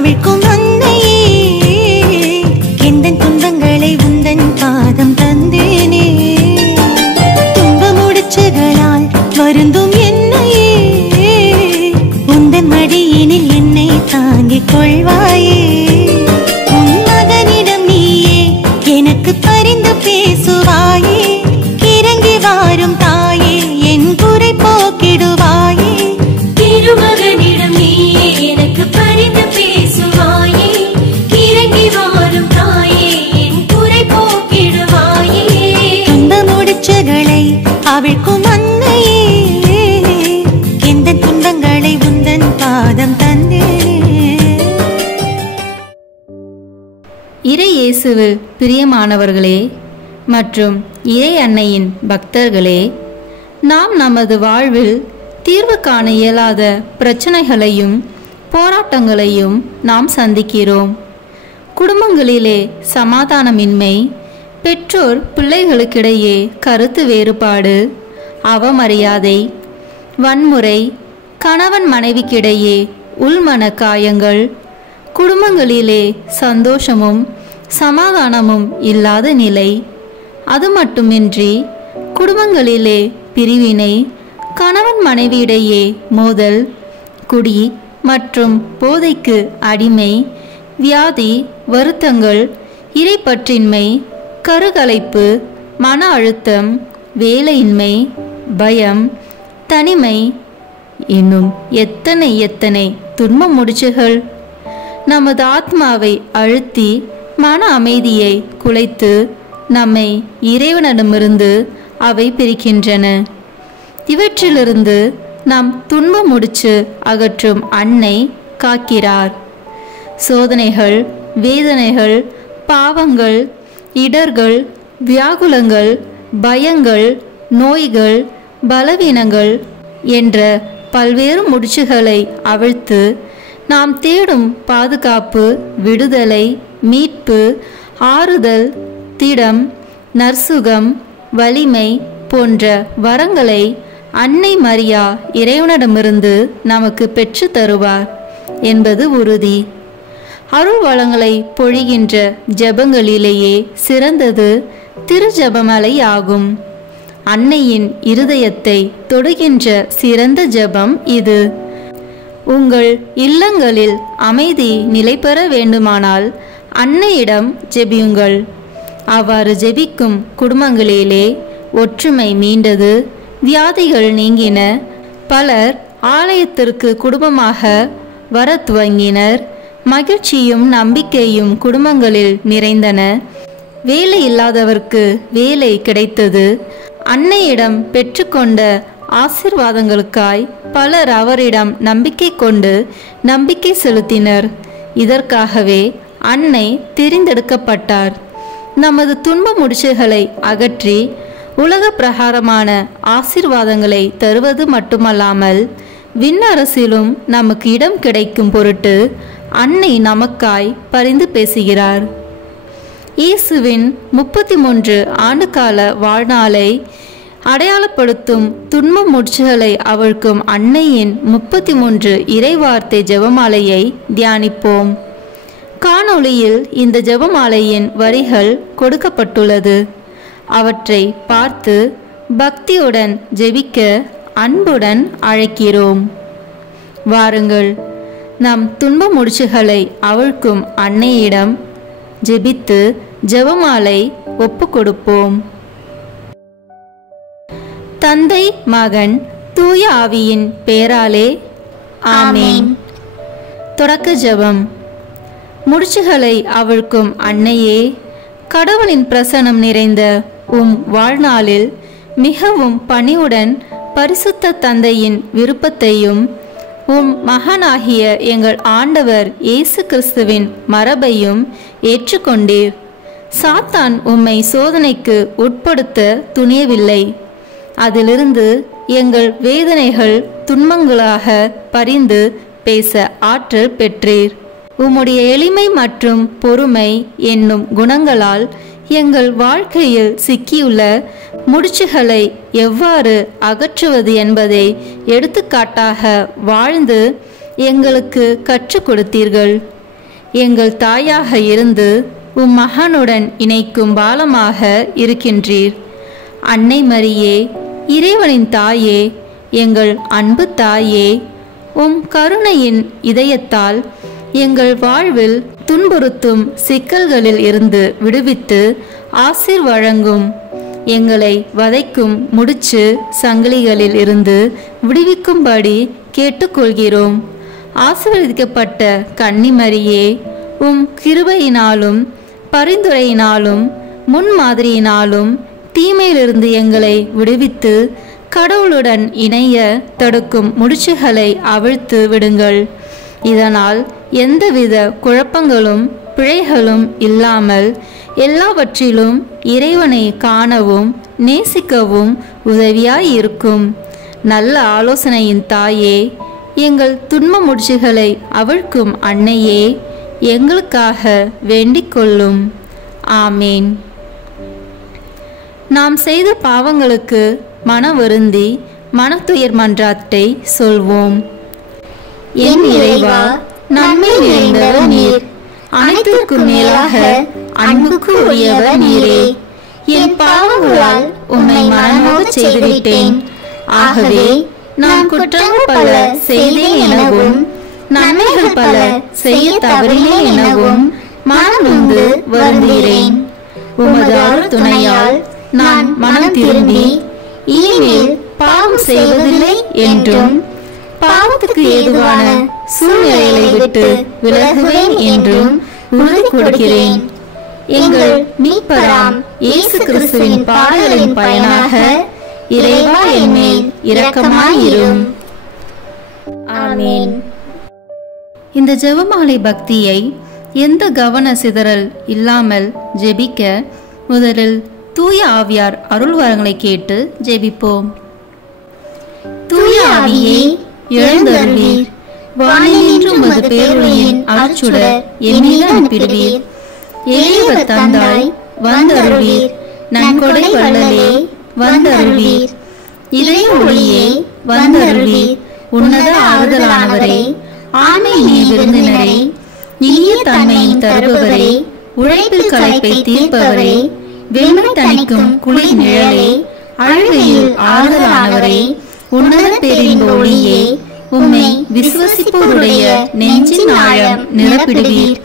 அவிழ்க்கும் அன்னையே, எந்தன் துன்பங்களை உந்தன் பாதம் தந்தேனே. துன்ப முடிச்சுகளால் வருந்தும் என்னையே, உந்தன் மடியினில் என்னை தாங்கிக் கொள்வாயே. உன் மகனிடம் நீயே எனக்கு பரிந்து பேசுவாயே, இறங்கி வாரும் தாயே என் குறை போக்கிடுவாயே. திருமகனிடம் நீயே எனக்கு பரிந்து பேசுவாயே, இறங்கி வாரும் தாயே என் குறை போக்கிடுவாயே. துன்ப முடிச்சுகளை அவிழ்க்கும் அன்னையே, எந்த துன்பங்களை உந்தன் பாதம் தந்தே. இறை இயேசுவில் பிரியமானவர்களே மற்றும் இறை அன்னையின் பக்தர்களே, நாம் நமது வாழ்வில் தீர்வு காண இயலாத பிரச்சனைகளையும் போராட்டங்களையும் நாம் சந்திக்கிறோம். குடும்பங்களிலே சமாதானமின்மை, பெற்றோர் பிள்ளைகளுக்கிடையே கருத்து வேறுபாடு, அவமரியாதை, வன்முறை, கணவன் மனைவிக்கிடையே உள்மன காயங்கள், குடும்பங்களிலே சந்தோஷமும் சமாதானமும் இல்லாத நிலை. அது மட்டுமின்றி குடும்பங்களிலே பிரிவினை, கணவன் மனைவியிடையே மோதல், குடி மற்றும் போதைக்கு அடிமை, வியாதி, வருத்தங்கள், இறைப்பற்றின்மை, கருகலைப்பு, மன அழுத்தம், வேலையின்மை, பயம், தனிமை, இன்னும் எத்தனை எத்தனை துன்ப முடிச்சுகள் நமது ஆத்மாவை அழுத்தி மன அமைதியை குலைத்து நம்மை இறைவனிடமிருந்து அவை பிரிக்கின்றன. இவற்றிலிருந்து நாம் துன்ப முடிச்சு அகற்றும் அன்னை காக்கிறார். சோதனைகள், வேதனைகள், பாவங்கள், இடர்கள், வியாகுலங்கள், பயங்கள், நோய்கள், பலவீனங்கள் என்ற பல்வேறு முடிச்சுகளை அவிழ்த்து நாம் தேடும் பாதுகாப்பு, விடுதலை, மீட்பு, ஆறுதல், திடம், நற்சுகம், வலிமை போன்ற வரங்களை அன்னை மரியா இறைவனிடமிருந்து நமக்கு பெற்று தருவார் என்பது உறுதி. அருள் வளங்களை பொழிகின்ற ஜெபங்களிலேயே சிறந்தது திருஜெபமலை ஆகும். அன்னையின் இருதயத்தை தொடுகின்ற சிறந்த ஜெபம் இது. உங்கள் இல்லங்களில் அமைதி நிலை பெற வேண்டுமானால் அன்னையிடம் ஜெபியுங்கள். அவ்வாறு ஜெபிக்கும் குடும்பங்களிலே ஒற்றுமை மீண்டது, வியாதிகள் நீங்கின, பலர் ஆலயத்திற்கு குடும்பமாக வர துவங்கினர், மகிழ்ச்சியும் நம்பிக்கையும் குடும்பங்களில் நிறைந்தன, வேலை இல்லாதவர்க்கு வேலை கிடைத்தது. அன்னையிடம் பெற்றுக்கொண்ட ஆசீர்வாதங்களுக்காய் பலர் அவரிடம் நம்பிக்கை கொண்டு நம்பிக்கை செலுத்தினர். இதற்காகவே அன்னை தெரிந்தெடுக்கப்பட்டார். நமது துன்ப முடிச்சுகளை அகற்றி உலக பிரகாரமான ஆசீர்வாதங்களை தருவது மட்டுமல்லாமல் விண்ணரசிலும் நமக்கு இடம் கிடைக்கும் பொருட்டு அன்னை நமக்காய் பரிந்து பேசுகிறார். இயேசுவின் 33 ஆண்டுகால வாழ்நாளை அடையாளப்படுத்தும் துன்ப முடிச்சுகளை அவிழ்க்கும் அன்னையின் 33 இறைவார்த்தை ஜெபமாலையை தியானிப்போம். காணொளியில் இந்த ஜெபமாலையின் வரிகள் கொடுக்கப்பட்டுள்ளது. அவற்றை பார்த்து பக்தியுடன் ஜெபிக்க அன்புடன் அழைக்கிறோம். வாருங்கள், நம் துன்ப முடிச்சுகளை அவிழ்க்கும் அன்னையிடம் ஜெபித்து ஜெபமாலை ஒப்பு கொடுப்போம். தந்தை, மகன், தூய ஆவியின் பெயராலே ஆமென். தொடக்க ஜெபம். முடிச்சுகளை அவிழ்க்கும் அன்னையே, கடவுளின் பிரசன்னம் நிறைந்த உம் வாழ்நாளில் மிகவும் பணிவுடன் பரிசுத்த தந்தையின் விருப்பத்தையும் உம் மகனாகிய எங்கள் ஆண்டவர் இயேசு கிறிஸ்துவின் மரபையும் ஏற்றுக்கொண்டீர். சாத்தான் உம்மை சோதனைக்கு உட்படுத்த துணியவில்லை. அதிலிருந்து எங்கள் வேதனைகள் துன்பங்களாக பரிந்து பேச ஆற்றல் பெற்றீர். உம்முடைய எளிமை மற்றும் பொறுமை என்னும் குணங்களால் எங்கள் வாழ்க்கையில் சிக்கியுள்ள முடிச்சுகளை எவ்வாறு அகற்றுவது என்பதை எடுத்துக்காட்டாக வாழ்ந்து எங்களுக்கு கற்றுக் கொடுத்தீர்கள். எங்கள் தாயாக இருந்து உம் மகனுடன் இணைக்கும் பாலமாக இருக்கின்றீர். அன்னை மரியே, இறைவனின் தாயே, எங்கள் அன்பு தாயே, உம் கருணையின் இதயத்தால் எங்கள் வாழ்வில் துன்புறுத்தும் சிக்கல்களில் இருந்து விடுவித்து ஆசீர் வழங்கும். எங்களை வதைக்கும் முடிச்சு சங்கிலிகளில் இருந்து விடுவிக்கும்படி கேட்டுக்கொள்கிறோம். ஆசீர்வதிக்கப்பட்ட கன்னிமரியே, உம் கிருபையினாலும் பரிந்துரையினாலும் முன்மாதிரியினாலும் தீமையிலிருந்து எங்களை விடுவித்து கடவுளுடன் இணைய தடுக்கும் முடிச்சுகளை அவிழ்த்து விடுங்கள். இதனால் எந்தவித குழப்பங்களும் பிழைகளும் இல்லாமல் எல்லாவற்றிலும் இறைவனை காணவும் நேசிக்கவும் உதவியாயிருக்கும். நல்ல ஆலோசனையின் தாயே, எங்கள் துன்ப முடிச்சுகளை அவிழ்க்கும் அன்னையே, எங்களுக்காக வேண்டிக் கொள்ளும். ஆமேன். நாம் செய்த பாவங்களுக்கு மன வருந்தி மனத்துயர் மன்றாட்டை சொல்வோம். என் இறைவா, நன்மை நிறைந்தவர் நீர், அனைத்திற்கும் மேலாக அன்புக்கு உரியவர் நீரே. என் பாவங்களால் உம்மை மனநோகச் செய்துவிட்டேன். ஆகவே நான் குற்றங்கள் பல செய்தேன் எனவும் நன்மைகள் பல செய்ய தவறினேன் எனவும் மனநொந்து வருந்துகிறேன். உமது அருள் துணையால் நான் மனம் திரும்பி இனிமேல் பாவம் செய்வதில்லை என்றும் பாவத்துக்கு ஏதுவான சூழ்நிலைகளை விட்டு விலகுவேன் என்றும் உறுதி கொடுக்கிறேன். எங்கள் மீட்பராம் இயேசு கிறிஸ்துவின் பாடுகளின் பயனாக இறைவா என் மேல் இரக்கமாயிரும். ஆமென். இந்த ஜெபமாலை பக்தியை எந்த கவன சிதறல் இல்லாமல் ஜெபிக்க முதலில் தூய ஆவியார் அருள் வரங்களை கேட்டு ஜெபிப்போம். தூய ஆவியே, எழுந்தருளீர். வானினின்று உமது பேரொளியின் அருட்சுடர் என் மீது அனுப்பிடுவீர். எளியவர் தந்தாய் வந்தருளீர். நன்கொடை வள்ளலே வந்தருளீர். இதய ஒளியே வந்தருளீர். உன்னத ஆறுதலானவரே, ஆண்மை நீ விருந்தினரே, இனிய தன்மையின் தருபவரே, உழைப்பில் களைப்பை தீர்ப்பவரே, வெண்மை தணிக்கும் குளிர் நிழலே, அழுகையில் ஆறுதலானவரே, உன்னத பேரின் ஒளியே, உம்மை விசுவசிப்போருடைய நெஞ்சின் ஆழம் நிரப்பிடுவீர்.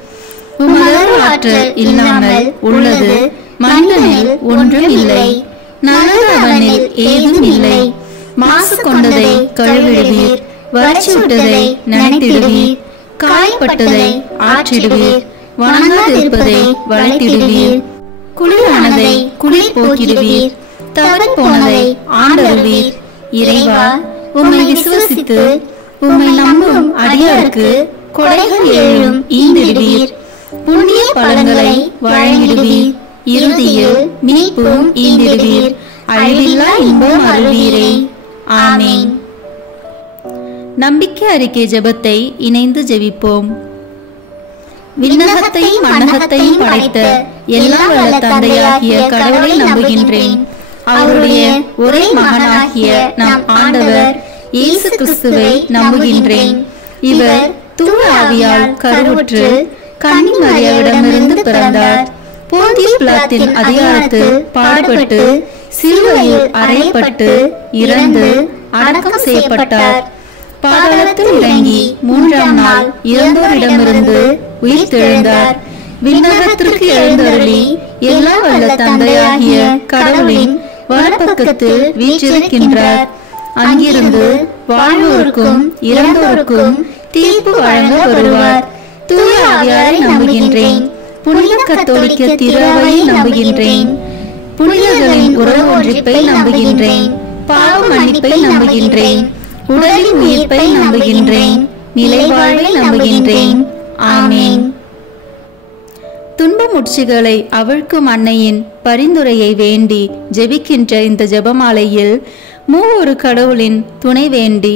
உமது ஆற்றல் இல்லாமல் உள்ளது மனிதனில் ஒன்றும் இல்லை. நல்லது அவனில் ஏதும் இல்லை. மாசு கொண்டதை கழுவிடுவீர். வறட்சி விட்டதை நனைத்திடுவீர். காயப்பட்டதை ஆற்றிடுவீர். வணங்காதிருப்பதை வளைத்திடுவீர். குளிரானதை குளிர் போக்கிடுவீர். தவறி போனதை ஆண்டருவீர். இறைவா, உம்மை விசுவசித்து உம்மை நம்பும் அடியாருக்கு கொடைகள் ஏழும் ஈந்திடுவீர். புண்ணிய பலன்களை வழங்கிடுவீர். இறுதியில் மீட்பும் ஈந்திடுவீர். அழிவில்லா இன்பம் அருள்வீரே. ஆமென். நம்பிக்கை அறிக்கை ஜெபத்தை இணைந்து ஜெபிப்போம். விண்ணகத்தையும் மண்ணகத்தையும் படைத்த எல்லாம் வல்ல தந்தையாகிய கடவுளை நம்புகின்றேன். அவருடைய ஒரே மகனாகிய நம் ஆண்டவர் இயேசு கிறிஸ்துவை நம்புகின்றேன். இவர் தூய ஆவியால் கருவுற்று கன்னி மரியாவிடமிருந்து பிறந்தார். போந்திய பிலாத்தின் அதிகாரத்தில் பாடுபட்டு சிலுவையில் அறையப்பட்டு இறந்து அடக்கம் செய்யப்பட்டார். பாதாளத்தில் இறங்கி மூன்றாம் நாள் இறந்தோரிடமிருந்து உயிர் தெழுந்தார். விண்ணகத்திற்கு எழுந்தருளி எல்லா வல்ல தந்தையாகிய கடவுளின் வலப்பக்கத்தில் வீற்றிருக்கின்றார். அங்கிருந்து வாழ்வோருக்கும் இறந்தோருக்கும் தீர்ப்பு வழங்க வருவார். தூய ஆவியாரை நம்புகின்றேன். புனித கத்தோலிக்க திருவையை நம்புகின்றேன். புனிதர்களின் உறவு ஒன்றிப்பை நம்புகின்றேன். பாவ மன்னிப்பை நம்புகின்றேன். உடலின் உயிர்ப்பை நம்புகின்றேன். நிலை வாழ்வை நம்புகின்றேன். ஆமென். துன்ப முட்சிகளை அவிழ்க்கும் அன்னையின் பரிந்துரையை வேண்டி ஜெபிக்கின்ற இந்த ஜெபமாலையில் மூவொரு கடவுளின் துணை வேண்டி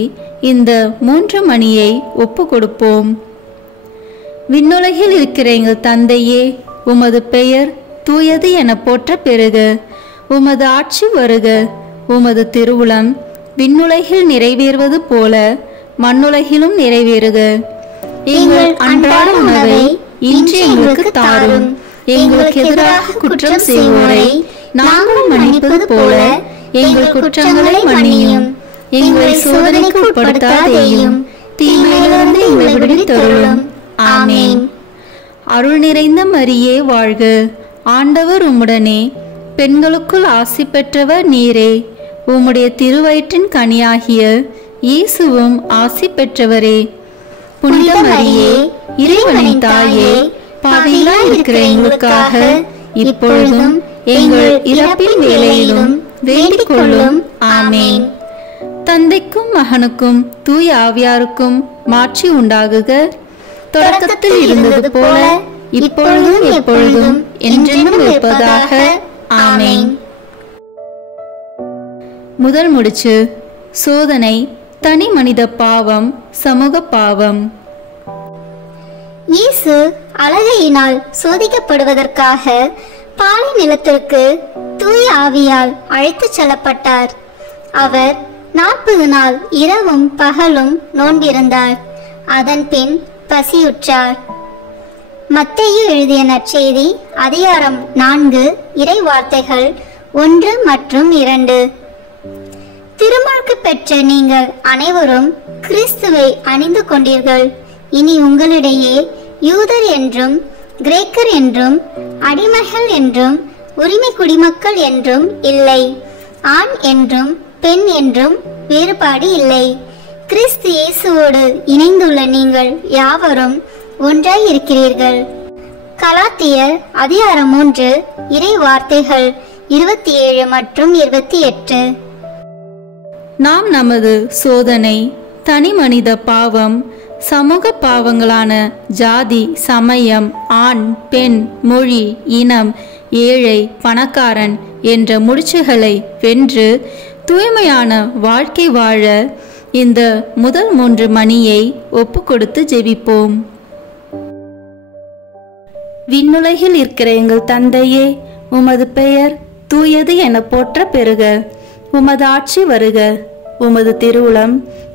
இந்த 3 மணியை ஒப்பு கொடுப்போம். விண்ணுலகில் இருக்கிற எங்கள் தந்தையே, உமது பெயர் தூயது என போற்ற பெறுக. உமது ஆட்சி வருக. உமது திருவுளம் விண்ணுலகில் நிறைவேறுவது போல மண்ணுலகிலும் நிறைவேறுக. எங்கள் அன்றாட உணவை இன்று எங்களுக்கு தாரும். எங்களுக்கு எதிராக குற்றம் செய்வோரை நாங்கள் மன்னிப்பது போல எங்கள் குற்றங்களை மன்னியும். எங்களை சோதனைக்கு உட்படுத்தாதேயும், தீமையிலிருந்து எங்களை விடுவித்தருளும். ஆமென். அருள் நிறைந்த மரியே வாழ்க, ஆண்டவர் உம்முடனே, பெண்களுக்குள் ஆசி பெற்றவர் நீரே. உம்முடைய திருவயிற்றின் கனியாகிய இயேசுவும் ஆசி பெற்றவரே. புனித மரியே, இறைவனின் தாயே, பாவிகளாய் இருக்கிற எங்களுக்காக இப்பொழுதும் எங்கள் இறப்பின் வேளையிலும் வேண்டிக் கொள்ளும். ஆமென். தந்தைக்கும் மகனுக்கும் தூய ஆவியாருக்கும் மாட்சி உண்டாகுக. தொடக்கத்தில் இருந்தது போல இப்பொழுதும் எப்பொழுதும் என்றென்றும் இருப்பதாக. ஆமென். முதல் முடிச்சு. சோதனை, தனி மனித பாவம், சமூக பாவம். இயேசு அழகையினால் சோதிக்கப்படுவதற்காக பாலை நிலத்திற்கு தூய ஆவியால் அழைத்துச் செல்லப்பட்டார். அவர் 40 நாள் இரவும் பகலும் நோன்பிருந்தார். அதன் பின் பசியுற்றார். மத்தேயு எழுதிய நற்செய்தி அதிகாரம் 4 இறை வார்த்தைகள் 1 மற்றும் 2. திருமுழுக்கு பெற்ற நீங்கள் அனைவரும் கிறிஸ்துவை அணிந்து கொண்டீர்கள். இனி உங்களிடையே யூதர் என்றும் கிரேக்கர் என்றும் அடிமைகள் என்றும் உரிமை குடிமக்கள் என்றும் இல்லை, ஆண் என்றும் பெண் என்றும் வேறுபாடு இல்லை. கிறிஸ்து இயேசுவோடு இணைந்துள்ள நீங்கள் யாவரும் ஒன்றாய் இருக்கிறீர்கள். கலாத்தியர் அதிகாரம் 3 இறை வார்த்தைகள் 27 மற்றும் 28. நாம் நமது சோதனை, தனி மனித பாவம், சமூக பாவங்களான ஜாதி, சமயம், ஆண் பெண், மொழி, இனம், ஏழை பணக்காரன் என்ற முடிச்சுகளை வென்று தூய்மையான வாழ்க்கை வாழ இந்த முதல் 3 மணியை ஒப்பு கொடுத்து ஜெபிப்போம். விண்ணுலகில் இருக்கிற எங்கள் தந்தையே, உமது பெயர் தூயது என போற்ற பெறுக. உமது ஆட்சி வருக. உமது திருவுளம்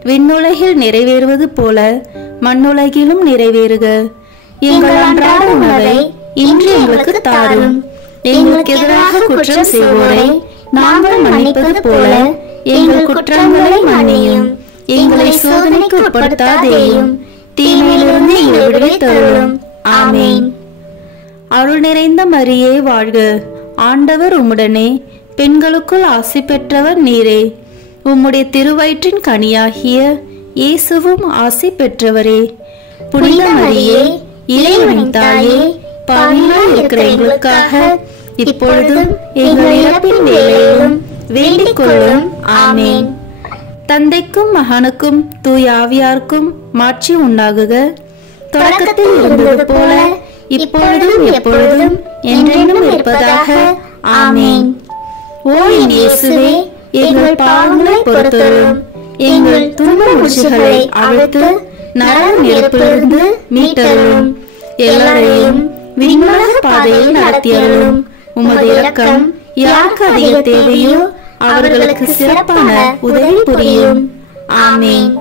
விண்ணுலகில் நிறைவேறுவது போல மண்ணுலகிலும் நிறைவேறுக. எங்கள் அன்றாட உணவை இன்று எங்களுக்கு தாரும். எங்களுக்கு எதிராக குற்றம் செய்வோரை நாங்கள் மன்னிப்பது போல எங்கள் குற்றங்களை மன்னியும். எங்களை சோதனைக்கு உட்படுத்தாதேயும், தீமையிலிருந்து எங்களை விடுவித்தருளும். ஆமென். அருள் நிறைந்த மரியே வாழ்க, ஆண்டவர் உம்முடனே, பெண்களுக்குள் ஆசி பெற்றவர் நீரே. உம்முடைய திருவயிற்றின் கனியாகிய இயேசுவும் ஆசி பெற்றவரே. புனித மரியே, இறைவனின் தாயே, பாவிகளாய் இருக்கிற எங்களுக்காக இப்பொழுதும் எங்கள் இறப்பின் வேளையிலும் வேண்டிக் கொள்ளும். ஆமென். தந்தைக்கும் மகனுக்கும் தூய ஆவியாருக்கும் மாட்சி உண்டாகுக. தொடக்கத்தில் இருந்தது போல இப்பொழுதும் எப்பொழுதும் என்றென்றும் இருப்பதாக. ஆமென். ஓ என் இயேசுவே, எங்கள் பாவங்களை பொறுத்தருளும். எங்கள் துன்ப முடிச்சுகளை அவிழ்த்து நரக நெருப்பிலிருந்து மீட்டருளும். எல்லாரையும் விண்ணுலக பாதையில் நடத்தியருளும். உமது இரக்கம் யாருக்கு அதிக தேவையோ அவர்களுக்கு சிறப்பான உதவி புரியும். ஆமென்.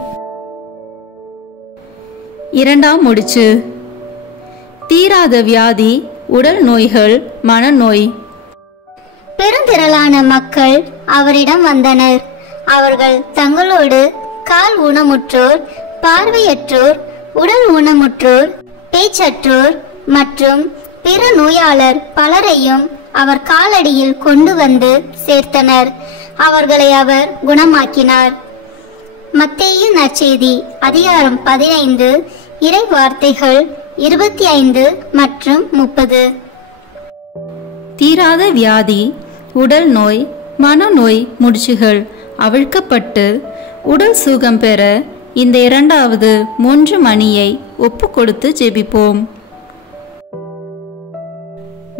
இரண்டாம் முடிச்சு. தீராத வியாதி, உடல் நோய்கள், மனநோய். பெருந்திரளான மக்கள் அவரிடம் வந்தனர். அவர்கள் தங்களோடு கால் ஊனமுற்றோர், பார்வையற்றோர், உடல் ஊனமுற்றோர், பேச்சற்றோர் மற்றும் பிற நோயாளர் பலரையும் அவர் காலடியில் கொண்டு வந்து சேர்த்தனர். அவர்களை அவர் குணமாக்கினார். மத்தேயு நற்செய்தி அதிகாரம் 15 இறை வார்த்தைகள் 25 மற்றும் 30. தீராத வியாதி, உடல் நோய், மனநோய் முடிச்சுகள் அவிழ்க்கப்பட்டு உடல் சுகம் பெற இந்த இரண்டாவது 3 மணியை ஒப்பு கொடுத்து ஜெபிப்போம்.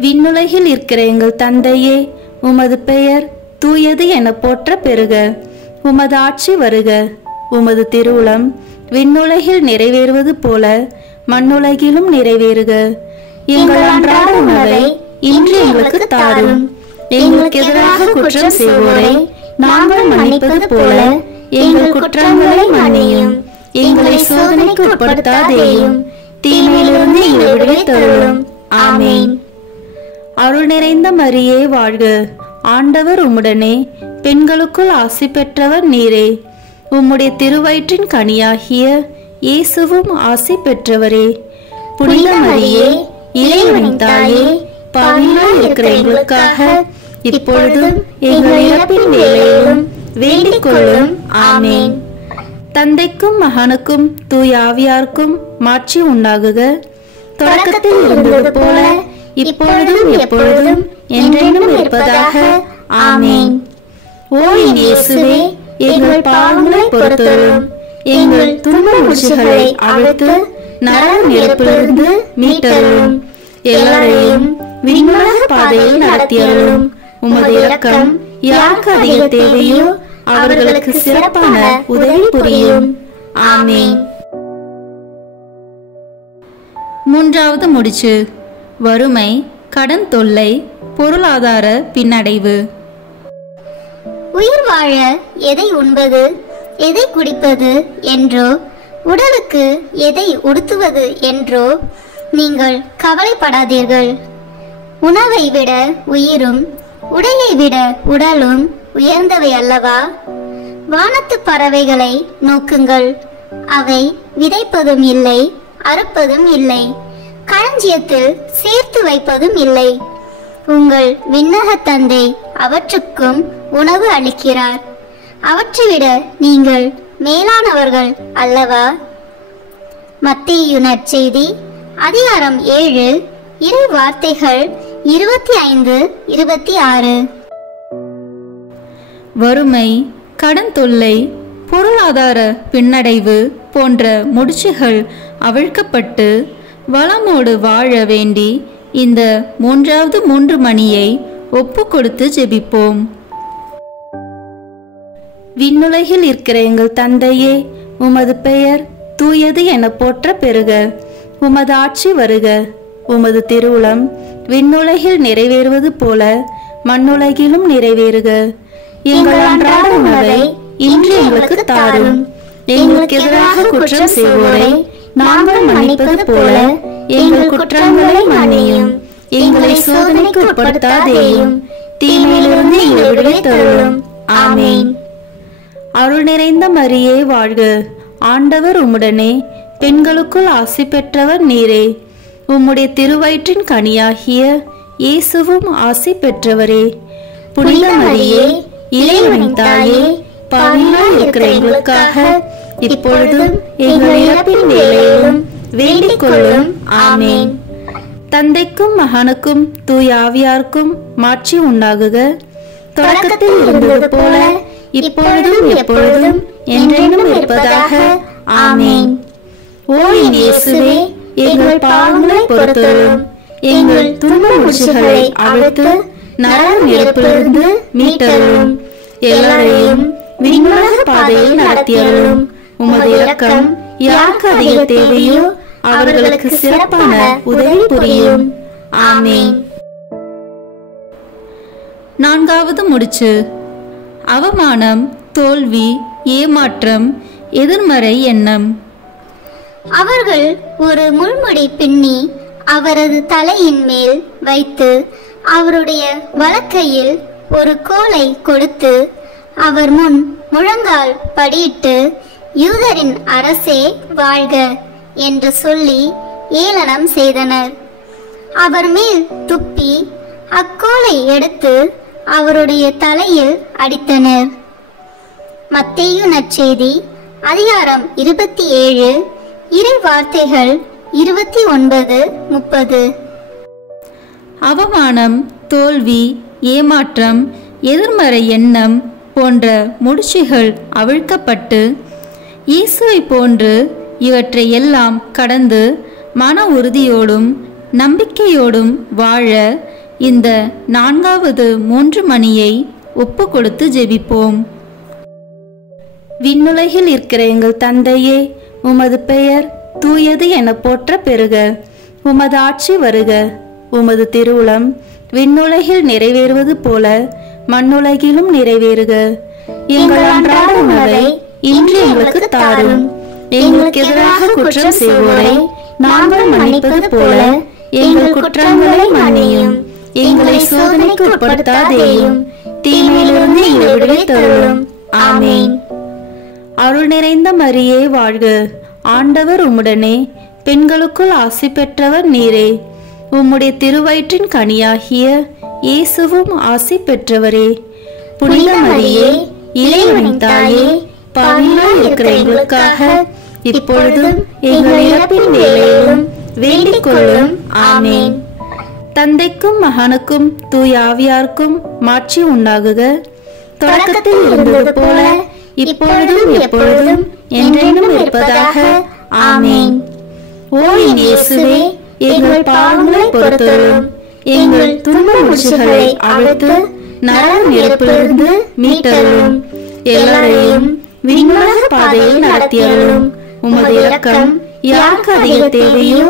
விண்ணுலகில் இருக்கிற எங்கள் தந்தையே, உமது பெயர் தூயது என போற்ற பெறுக. உமது ஆட்சி வருக. உமது திருவுளம் விண்ணுலகில் நிறைவேறுவது போல மண்ணுலகிலும் நிறைவேறுக. எங்கள் அன்றாட உணவை இன்று எங்களுக்கு தாரும். எங்களுக்கு எதிராக குற்றம் செய்வோரை நாங்கள் மன்னிப்பது போல எங்கள் குற்றங்களை மன்னியும். எங்களை சோதனைக்கு உட்படுத்தாதேயும், தீமையிலிருந்து எங்களை விடுவித்தருளும். ஆமென். அருள் நிறைந்த மரியே வாழ்க, ஆண்டவர் உம்முடனே, பெண்களுக்குள் ஆசி பெற்றவர் நீரே. உம்முடைய திருவயிற்றின் கனியாகிய இயேசுவும் ஆசி பெற்றவரே. புனித மரியே, இறைவனின் தாயே, பாவிகளாய் இருக்கிற எங்களுக்காக இப்பொழுதும் எங்கள் இறப்பின் வேளையிலும் வேண்டிக் கொள்ளும். ஆமென். தந்தைக்கும் மகனுக்கும் தூய ஆவியாருக்கும் மாட்சி உண்டாகுக. தொடக்கத்தில் இருந்தது போல இப்பொழுதும் எப்பொழுதும் என்றென்றும் இருப்பதாக. ஆமென். ஓ என் இயேசுவே, எங்கள் பாவங்களை பொறுத்தருளும், எங்கள் துன்ப முடிச்சுகளை அவிழ்த்து நரக நெருப்பிலிருந்து மீட்டருளும், எல்லாரையும் விண்ணுலக பாதையில் நடத்தியருளும். உமது இரக்கம் யாருக்கு அதிக தேவையோ அவர்களுக்கு சிறப்பான உதவி புரியும். ஆமென். மூன்றாவது முடிச்சு, வறுமை, கடன் தொல்லை, பொருளாதார பின்னடைவு. உயிர் வாழ எதை உண்பது, எதை குடிப்பது என்றோ, உடலுக்கு எதை உடுத்துவது என்றோ நீங்கள் கவலைப்படாதீர்கள். உணவை விட உயிரும், உடையை விட உடலும் உயர்ந்தவை அல்லவா? வானத்து பறவைகளை நோக்குங்கள், அவை விதைப்பதும் இல்லை, அறுப்பதும் இல்லை, களஞ்சியத்தில் சேர்த்து வைப்பதும் இல்லை. உங்கள் விண்ணக தந்தை அவற்றுக்கும் உணவு அளிக்கிறார். அவற்றை விட நீங்கள் மேலானவர்கள் அல்லவா? மத்தேயு நற்செய்தி அதிகாரம் 7 இறை வார்த்தைகள் 25-26. வறுமை, கடன் தொல்லை, பொருளாதார பின்னடைவு போன்ற முடிச்சுகள் அவிழ்க்கப்பட்டு வளமோடு வாழ வேண்டி இந்த மூன்றாவது 3 மணியை ஒப்பு கொடுத்து ஜெபிப்போம். விண்ணுலகில் இருக்கிற எங்கள் தந்தையே, உமது பெயர் தூயது என போற்ற பெறுக. உமது ஆட்சி வருக. உமது திருவுளம் விண்ணுலகில் நிறைவேறுவது போல மண்ணுலகிலும் நிறைவேறுக. எங்கள் அன்றாட உணவை இன்று எங்களுக்கு தாரும். எங்களுக்கு எதிராக குற்றம் செய்வோரை நாங்கள் மன்னிப்பது போல எங்கள் குற்றங்களை மன்னியும். எங்களை சோதனைக்கு உட்படுத்தாதேயும், தீமையிலிருந்து எங்களை விடுவித்தருளும். ஆமென். அருள் நிறைந்த மரியே வாழ்க, ஆண்டவர் உம்முடனே, பெண்களுக்குள் ஆசி பெற்றவர் நீரே. உம்முடைய திருவயிற்றின் கனியாகிய இயேசுவும் ஆசி பெற்றவரே. புனித மரியே, இறைவனின் தாயே, பாவிகளாய் இருக்கிற எங்களுக்காக இப்பொழுதும் எங்கள் இறப்பின் வேளையிலும் வேண்டிக் கொள்ளும். ஆமென். தந்தைக்கும் மகனுக்கும் தூய ஆவியாருக்கும் மாட்சி உண்டாகுக. தொடக்கத்தில் இருந்தது போல இப்பொழுதும் எப்பொழுதும் என்றென்றும் இருப்பதாக. ஆமென். ஓ என் இயேசுவே, எங்கள் பாவங்களை பொறுத்தருளும், எங்கள் துன்ப முடிச்சுகளை அவிழ்த்து நரக நெருப்பிலிருந்து மீட்டருளும், எல்லாரையும் விண்ணுலக பாதையில் நடத்தியருளும். உமது இரக்கம் யாருக்கு அதிக தேவையோ அவர்களுக்கு சிறப்பான உதவி புரியும். ஆமென். நான்காவது முடிச்சு, அவமானம், தோல்வி, ஏமாற்றம், எதிர்மறை எண்ணம். அவர்கள் ஒரு முள்முடி பின்னி அவரது தலையின் மேல் வைத்து அவருடைய வலக்கையில் ஒரு கோலை கொடுத்து அவர் முன் முழங்கால் படியிட்டு, யூதரின் அரசே வாழ்க என்று சொல்லி ஏளனம் செய்தனர். அவர் மேல் துப்பி அக்கோலை எடுத்து அவருடைய தலையில் அடித்தனர். மத்தேயு நற்செய்தி அதிகாரம் 27 இறை வார்த்தைகள் 29-30. அவமானம், தோல்வி, ஏமாற்றம், எதிர்மறை எண்ணம் போன்ற முடிச்சுகள் அவிழ்க்கப்பட்டு இயேசுவை போன்று இவற்றை எல்லாம் கடந்து மன உறுதியோடும் நம்பிக்கையோடும் வாழ இந்த நான்காவது 3 மணியை ஒப்பு கொடுத்து ஜெபிப்போம். விண்ணுலகில் இருக்கிற எங்கள் தந்தையே, உமது பெயர் தூயது என போற்ற பெறுக. உமது ஆட்சி வருக. உமது திருவுளம் விண்ணுலகில் நிறைவேறுவது போல மண்ணுலகிலும் நிறைவேறுக. எங்கள் அன்றாட உணவை இன்று எங்களுக்கு தாரும். எங்களுக்கு எதிராக குற்றம் செய்வோரை நாங்கள் மன்னிப்பது போல எங்கள் குற்றங்களை மன்னியும். எங்களை சோதனைக்கு உட்படுத்தாதேயும், தீமையிலிருந்து எங்களை விடுவித்தருளும். ஆமென். அருள் நிறைந்த மரியே வாழ்க, ஆண்டவர் உம்முடனே, பெண்களுக்குள் ஆசி பெற்றவர் நீரே. உம்முடைய திருவயிற்றின் கனியாகிய இயேசுவும் ஆசி பெற்றவரே. புனித மரியே, இறைவனின் தாயே, பாவிகளாய் இருக்கிற எங்களுக்காக இப்பொழுதும் எங்கள் இறப்பின் வேளையிலும் வேண்டிக் கொள்ளும். ஆமென். தந்தைக்கும் மகனுக்கும் தூய ஆவியாருக்கும் மாட்சி உண்டாகுக. தொடக்கத்தில் இருந்தது போல இப்பொழுதும் எப்பொழுதும் என்றென்றும் இருப்பதாக. ஆமென். ஓ என் இயேசுவே, எங்கள் பாவங்களை பொறுத்தருளும். எங்கள் துன்ப முடிச்சுகளை அவிழ்த்து நரக நெருப்பிலிருந்து மீட்டருளும். எல்லாரையும் விண்ணுலக பாதையில் நடத்தியருளும். உமது இரக்கம் யாருக்கு அதிக தேவையோ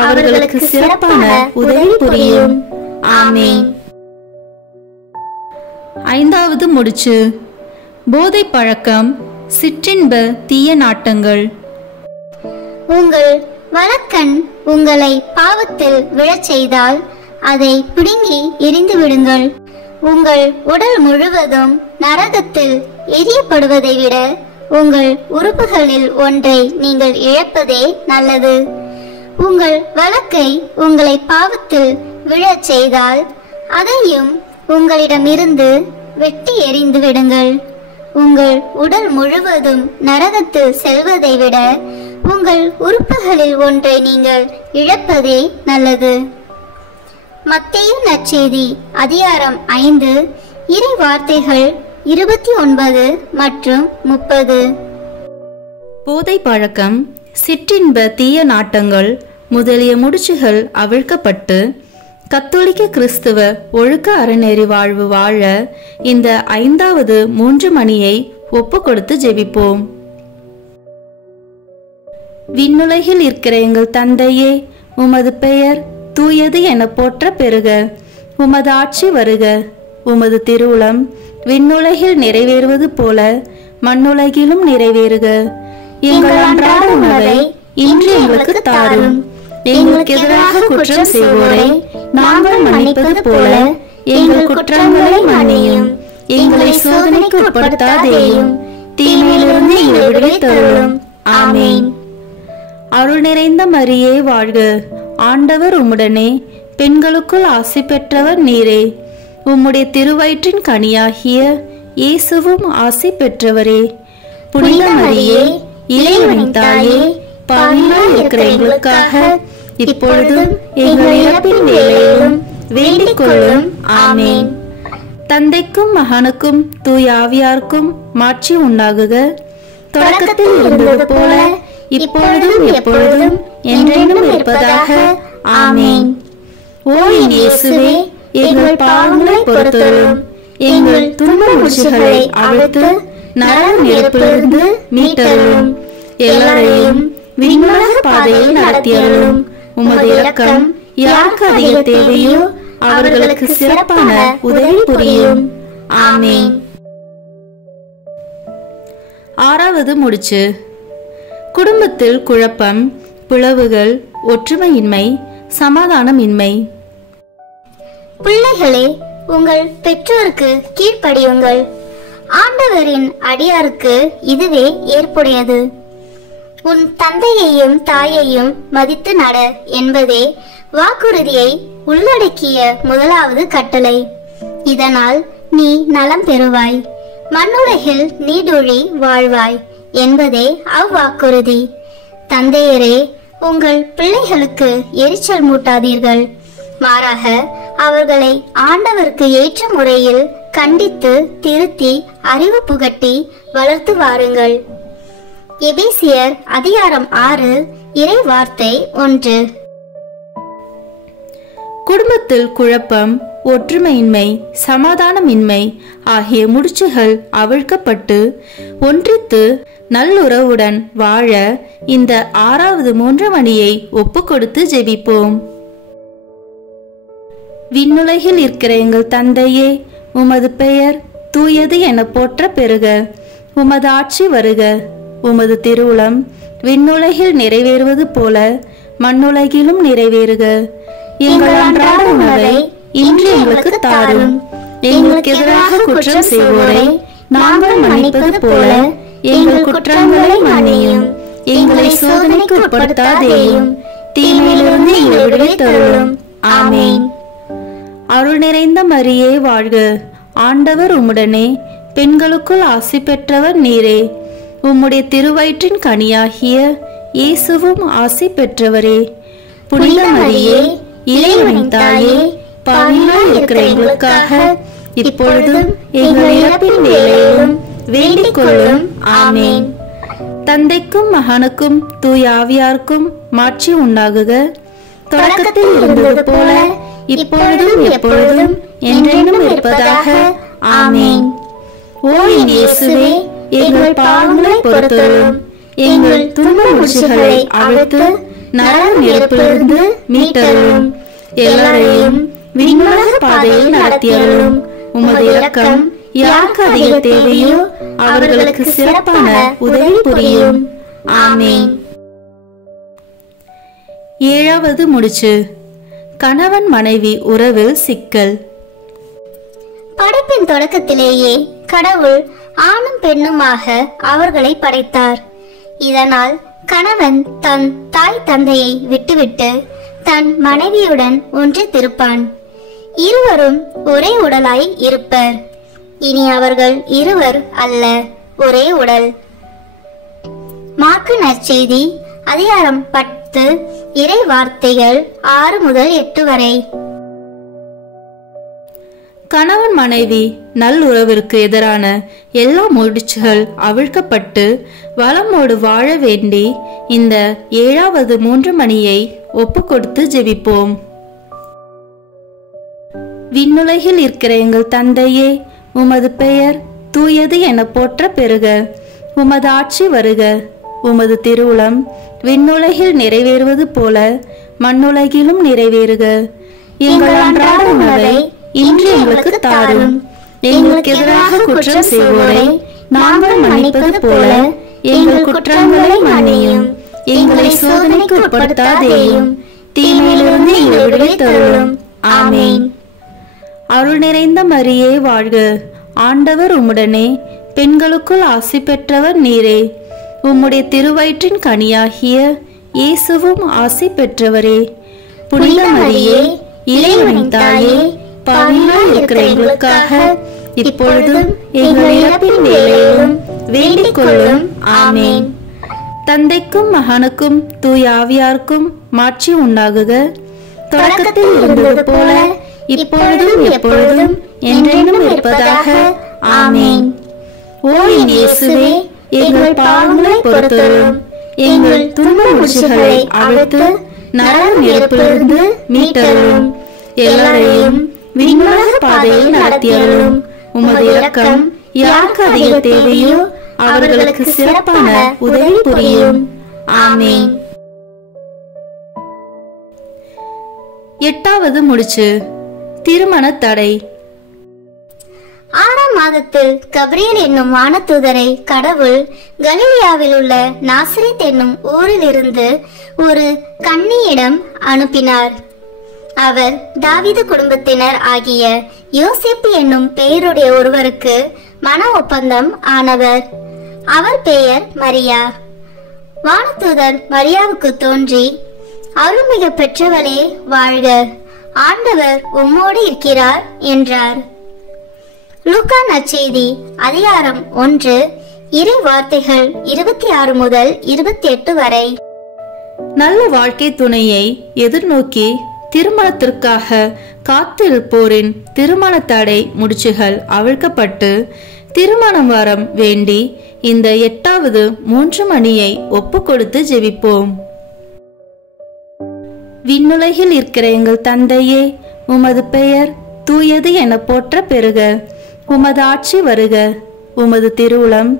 அவர்களுக்கு சிறப்பான உதவி புரியும். ஆமென். ஐந்தாவது முடிச்சு. போதை பழக்கம், சிற்றின்ப தீய நாட்டங்கள். உங்கள் வலக்கண் உங்களை பாவத்தில் விழச் செய்தால் அதை பிடுங்கி எரிந்து விடுங்கள். உங்கள் உடல் முழுவதும் நரகத்தில் எரியப்படுவதை விட உங்கள் உறுப்புகளில் ஒன்றை நீங்கள் இழப்பதே நல்லது. உங்கள் வலக்கை உங்களை பாவத்தில் விழச் செய்தால் அதையும் உங்களிடமிருந்து வெட்டி எறிந்து விடுங்கள். உங்கள் உடல் முழுவதும் நரகத்தில் செல்வதை விட உங்கள் உறுப்புகளில் ஒன்றை நீங்கள் இழப்பதே நல்லது. மத்தேயு நற்செய்தி அதிகாரம் 5 இறை வார்த்தைகள் 29 மற்றும் 30. போதை பழக்கம், சிற்றின்ப தீய நாட்டங்கள் முதலிய முடிச்சுகள் அவிழ்க்கப்பட்டு கத்தோலிக்க கிறிஸ்துவ ஒழுக்க அறநெறி வாழ்வு வாழ இந்த 5வது 3 மணியை ஒப்பு கொடுத்து ஜெபிப்போம். விண்ணுலகில் இருக்கிற எங்கள் தந்தையே, உமது பெயர் தூயது என போற்ற பெறுக. உமது ஆட்சி வருக. உமது திருவுளம் விண்ணுலகில் நிறைவேறுவது போல மண்ணுலகிலும் நிறைவேறுக. எங்கள் அன்றாட உணவை இன்று எங்களுக்கு தாரும். எங்களுக்கு எதிராக குற்றம் செய்வோரை நாங்கள் மன்னிப்பது போல எங்கள் குற்றங்களை மன்னியும். எங்களை சோதனைக்கு உட்படுத்தாதேயும், தீமையிலிருந்து எங்களை விடுவித்தருளும். ஆமென். அருள் நிறைந்த மரியே வாழ்க, ஆண்டவர் உம்முடனே, பெண்களுக்குள் ஆசி பெற்றவர் நீரே. உம்முடைய திருவயிற்றின் கனியாகிய இயேசுவும் ஆசி பெற்றவரே. புனித மரியே, இறைவனின் தாயே, பாவிகளாய் இருக்கிற எங்களுக்காக இப்பொழுதும் எங்கள் இறப்பின் வேளையிலும் வேண்டிக் கொள்ளும். ஆமென். தந்தைக்கும் மகனுக்கும் தூய ஆவியாருக்கும் மாட்சி உண்டாகுக. தொடக்கத்தில் இருந்தது போல இப்பொழுதும் எப்பொழுதும் என்றென்றும் இருப்பதாக. ஆமென். ஓ என் இயேசுவே, எங்கள் பாவங்களை பொறுத்தருளும். எங்கள் துன்ப முடிச்சுகளை அவிழ்த்து நரக நெருப்பிலிருந்து மீட்டருளும். எல்லாரையும் விண்ணுலக பாதையில் நடத்தியருளும். உமது இரக்கம் யாருக்கு அதிக தேவையோ அவர்களுக்கு சிறப்பான உதவி புரியும். ஆமென். 6வது முடிச்சு. குடும்பத்தில் குழப்பம், பிளவுகள், ஒற்றுமையின்மை, சமாதானமின்மை. பிள்ளைகளே, உங்கள் பெற்றோருக்கு கீழ்ப்படியுங்கள். ஆண்டவரின் அடியாருக்கு இதுவே ஏற்புடையது. உன் தந்தையையும் தாயையும் மதித்து நட என்பதே வாக்குறுதியை உள்ளடக்கிய முதலாவது கட்டளை. இதனால் நீ நலம் பெறுவாய், மண்ணுலகில் நீடூழி வாழ்வாய் என்பதே அவ்வாக்குறுதி. தந்தையரே, உங்கள் பிள்ளைகளுக்கு எரிச்சல் மூட்டாதீர்கள். மாறாக அவர்களை ஆண்டவருக்கு ஏற்ற முறையில் கண்டித்து திருத்தி அறிவு புகட்டி வளர்த்து வாருங்கள். எபேசியர் அதிகாரம் 6 இறை வார்த்தை 1. குடும்பத்தில் குழப்பம், ஒற்றுமையின்மை, சமாதானமின்மை ஆகிய முடிச்சுகள் அவிழ்க்கப்பட்டு ஒன்றித்து நல்லுறவுடன் வாழ இந்த 6வது 3 மணியை ஒப்பு கொடுத்து ஜெபிப்போம். விண்ணுலகில் இருக்கிற எங்கள் தந்தையே, உமது பெயர் தூயது என போற்ற பெறுக. உமது ஆட்சி வருக. உமது திருவுளம் விண்ணுலகில் நிறைவேறுவது போல மண்ணுலகிலும் நிறைவேறுக. எங்கள் அன்றாட உணவை இன்று எங்களுக்கு தாரும். எங்களுக்கு எதிராக குற்றம் செய்வோரை நாங்கள் மன்னிப்பது போல எங்கள் குற்றங்களை மன்னியும். எங்களை சோதனைக்கு உட்படுத்தாதேயும், தீமையிலிருந்து எங்களை விடுவித்தருளும். ஆமென். அருள் நிறைந்த மரியே வாழ்க, ஆண்டவர் உம்முடனே, பெண்களுக்குள் ஆசி பெற்றவர் நீரே. உம்முடைய திருவயிற்றின் கனியாகிய இயேசுவும் ஆசி பெற்றவரே. புனித மரியே, இறைவனின் தாயே, பாவிகளாய் இருக்கிற எங்களுக்காக இப்பொழுதும் எங்கள் இறப்பின் வேளையிலும் வேண்டிக் கொள்ளும். ஆமென். தந்தைக்கும் மகனுக்கும் தூய ஆவியாருக்கும் மாட்சி உண்டாகுக. தொடக்கத்தில் இருந்தது போல இப்பொழுதும் எப்பொழுதும் என்றென்றும் இருப்பதாக. ஆமென். ஓ என் இயேசுவே, எங்கள் பாவங்களை பொறுத்தருளும். எங்கள் துன்ப முடிச்சுகளை அவிழ்த்து நரக நெருப்பிலிருந்து மீட்டருளும். எல்லாரையும் விண்ணுலக பாதையில் நடத்தியருளும். உமது இரக்கம் யாருக்கு அதிக தேவையோ அவர்களுக்கு சிறப்பான உதவி புரியும். ஆமென். ஏழாவது முடிச்சு. கணவன் மனைவி உறவில் சிக்கல். படைப்பின் தொடக்கத்திலேயே கடவுள் ஆணும் பெண்ணுமாக அவர்களை படைத்தார். இதனால் கணவன் தன் தாய் தந்தையை விட்டுவிட்டு தன் மனைவியுடன் ஒன்றித்திருப்பான். இருவரும் ஒரே உடலாய் இருப்பர். இனி அவர்கள் இருவர் அல்ல, ஒரே உடல். மாற்கு நற்செய்தி அதிகாரம் 10 இறை வார்த்தைகள் 6 முதல் 8 வரை. கணவன் மனைவி நல்லுறவிற்கு எதிரான எல்லா முடிச்சுகள் அவிழ்க்கப்பட்டு வளமோடு வாழ வேண்டி இந்த 7வது 3 மணியை ஒப்பு கொடுத்து ஜெபிப்போம். விண்ணுலகில் இருக்கிற எங்கள் தந்தையே, உமது பெயர் தூயது என போற்ற பெறுக. உமது ஆட்சி வருக. உமது திருவுளம் விண்ணுலகில் நிறைவேறுவது போல மண்ணுலகிலும் நிறைவேறுக. எங்கள் அன்றாட உணவை இன்று எங்களுக்கு தாரும். எங்களுக்கு எதிராக குற்றம் செய்வோரை நாங்கள் மன்னிப்பது போல எங்கள் குற்றங்களை மன்னியும். எங்களை சோதனைக்கு உட்படுத்தாதேயும், தீமையிலிருந்து எங்களை விடுவித்தருளும். ஆமென். அருள் நிறைந்த மரியே வாழ்க, ஆண்டவர் உம்முடனே, பெண்களுக்குள் ஆசி பெற்றவர் நீரே. உம்முடைய திருவயிற்றின் கனியாகிய இயேசுவும் ஆசி பெற்றவரே. புனித மரியே, இறைவனின் தாயே, பாவிகளாய் இருக்கிற எங்களுக்காக இப்பொழுதும் எங்கள் இறப்பின் வேளையிலும் வேண்டிக் கொள்ளும். ஆமென். தந்தைக்கும் மகனுக்கும் தூய ஆவியாருக்கும் மாட்சி உண்டாகுக. தொடக்கத்தில் இருந்தது போல இப்பொழுதும் எப்பொழுதும் என்றென்றும் இருப்பதாக. ஆமென். ஓ என் இயேசுவே, எங்கள் பாவங்களை பொறுத்தருளும். எங்கள் துன்ப முடிச்சுகளை அவிழ்த்து நரக நெருப்பிலிருந்து மீட்டருளும். எல்லாரையும் விண்ணுலக பாதையில் நடத்தியருளும். உமது இரக்கம் யாருக்கு அதிக தேவையோ அவர்களுக்கு சிறப்பான உதவி புரியும். ஆமென். 8வது முடிச்சு. திருமண தடை. 6ஆம் மாதத்தில் கபிரியேல் என்னும் வானதூதரை கடவுள் கலிலியாவில் உள்ள நாசரேத் என்னும் ஊரில் இருந்து ஒரு கன்னியிடம் அனுப்பினார். அவர் தாவீது குடும்பத்தினர் ஆகிய யோசேப்பு என்னும் பெயருடைய ஒருவருக்கு மன ஒப்பந்தம் ஆனவர். அவர் பெயர் மரியா. வானதூதர் மரியாவுக்கு தோன்றி, அருள்மிக பெற்றவளே வாழ்க, ஆண்டவர் உம்மோடு இருக்கிறார் என்றார். லூக்கா நற்செய்தி அதிகாரம் 1 இறை வார்த்தைகள் 26 முதல் 28 வரை. நல்ல வாழ்க்கை துணையை எதிர்நோக்கி திருமணத்திற்காக காத்திருப்போரின் திருமண தடை முடிச்சுகள் அவிழ்க்கப்பட்டு திருமணம் வரம் வேண்டி இந்த 8வது 3 மணியை ஒப்பு கொடுத்து ஜெபிப்போம். விண்ணுலகில் இருக்கிற எங்கள் தந்தையே, உமது பெயர் தூயது என போற்ற பெறுக. உமது ஆட்சி வருக. உமது திருவுளம்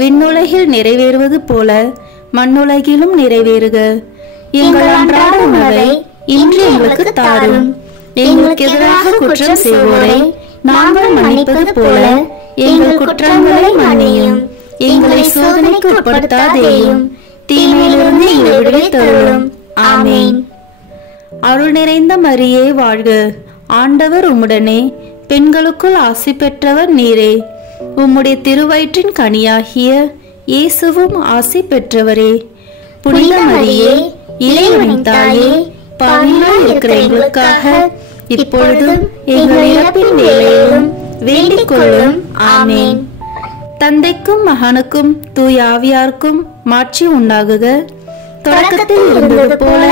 விண்ணுலகில் நிறைவேறுவது போல மண்ணுலகிலும் நிறைவேறுக. எங்கள் அன்றாட உணவை இன்று எங்களுக்கு தாரும். எங்களுக்கு எதிராக குற்றம் செய்வோரை நாங்கள் மன்னிப்பது போல எங்கள் குற்றங்களை மன்னியும். எங்களை சோதனைக்கு உட்படுத்தாதேயும், தீமையிலிருந்து எங்களை விடுவித்தருளும். ஆமென். அருள் நிறைந்த மரியே வாழ்க, ஆண்டவர் உம்முடனே, பெண்களுக்குள் ஆசி பெற்றவர் நீரே. உம்முடைய திருவயிற்றின் கனியாகிய இயேசுவும் ஆசி பெற்றவரே. புனித மரியே, இறைவனின் தாயே, பாவிகளாய் இருக்கிற எங்களுக்காக இப்பொழுதும் எங்கள் இறப்பின் வேளையிலும் வேண்டிக் கொள்ளும். ஆமென். தந்தைக்கும் மகனுக்கும் தூய ஆவியாருக்கும் மாட்சி உண்டாகுக. தொடக்கத்தில் இருந்தது போல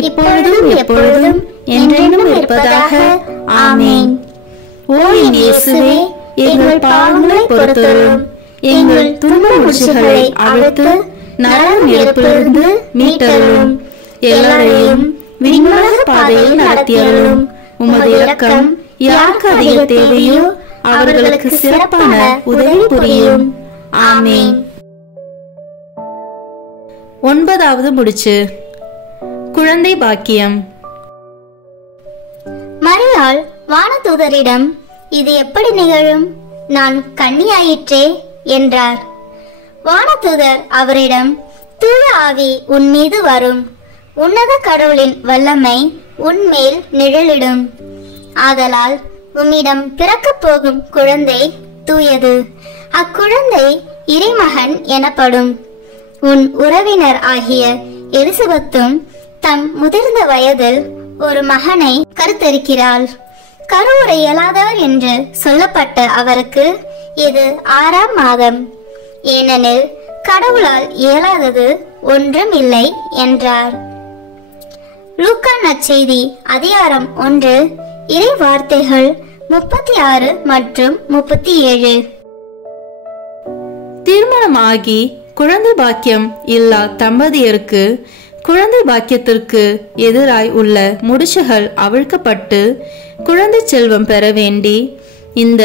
இப்பொழுதும் எப்பொழுதும் என்றென்றும் இருப்பதாக. ஆமென். ஓ என் இயேசுவே, எங்கள் பாவங்களை பொறுத்தருளும், எங்கள் துன்ப முடிச்சுகளை அவிழ்த்து நரக நெருப்பிலிருந்து மீட்டருளும், எல்லாரையும் விண்ணுலக பாதையில் நடத்தியருளும். உமது இரக்கம் யாருக்கு அதிக தேவையோ அவர்களுக்கு சிறப்பான உதவி புரியும். ஆமென். 9வது முடிச்சு, குழந்தை பாக்கியம். மரியாள் வானதூதரிடம், இது எப்படி நிகழும்? நான் கன்னியாயிற்றே என்றார். வானதூதர் அவரிடம், தூய ஆவி உன் மீது வரும், உன்னத கடவுளின் வல்லமை உன்மேல் நிழலிடும். ஆதலால் உம்மிடம் பிறக்கப் போகும் குழந்தை தூயது. அக்குழந்தை இறைமகன் எனப்படும். உன் உறவினர் ஆகிய எலிசபெத்தும் தம் முதிர்ந்த வயதில் ஒரு மகனை கருத்தரிக்கிறாள். கருவுற இயலாதவர் என்று சொல்லப்பட்ட அவருக்கு இது 6ஆம் மாதம். ஏனெனில் கடவுளால் இயலாதது ஒன்றும் இல்லை என்றார். லூக்கா நற்செய்தி அதிகாரம் 1 இறை வார்த்தைகள் 36 மற்றும் 37. திருமணமாகி குழந்தை பாக்கியம் இல்லா தம்பதியருக்கு குழந்தை பாக்கியத்திற்கு எதிராய் உள்ள முடிச்சுகள் அவிழ்க்கப்பட்டு குழந்தை செல்வம் பெற வேண்டி இந்த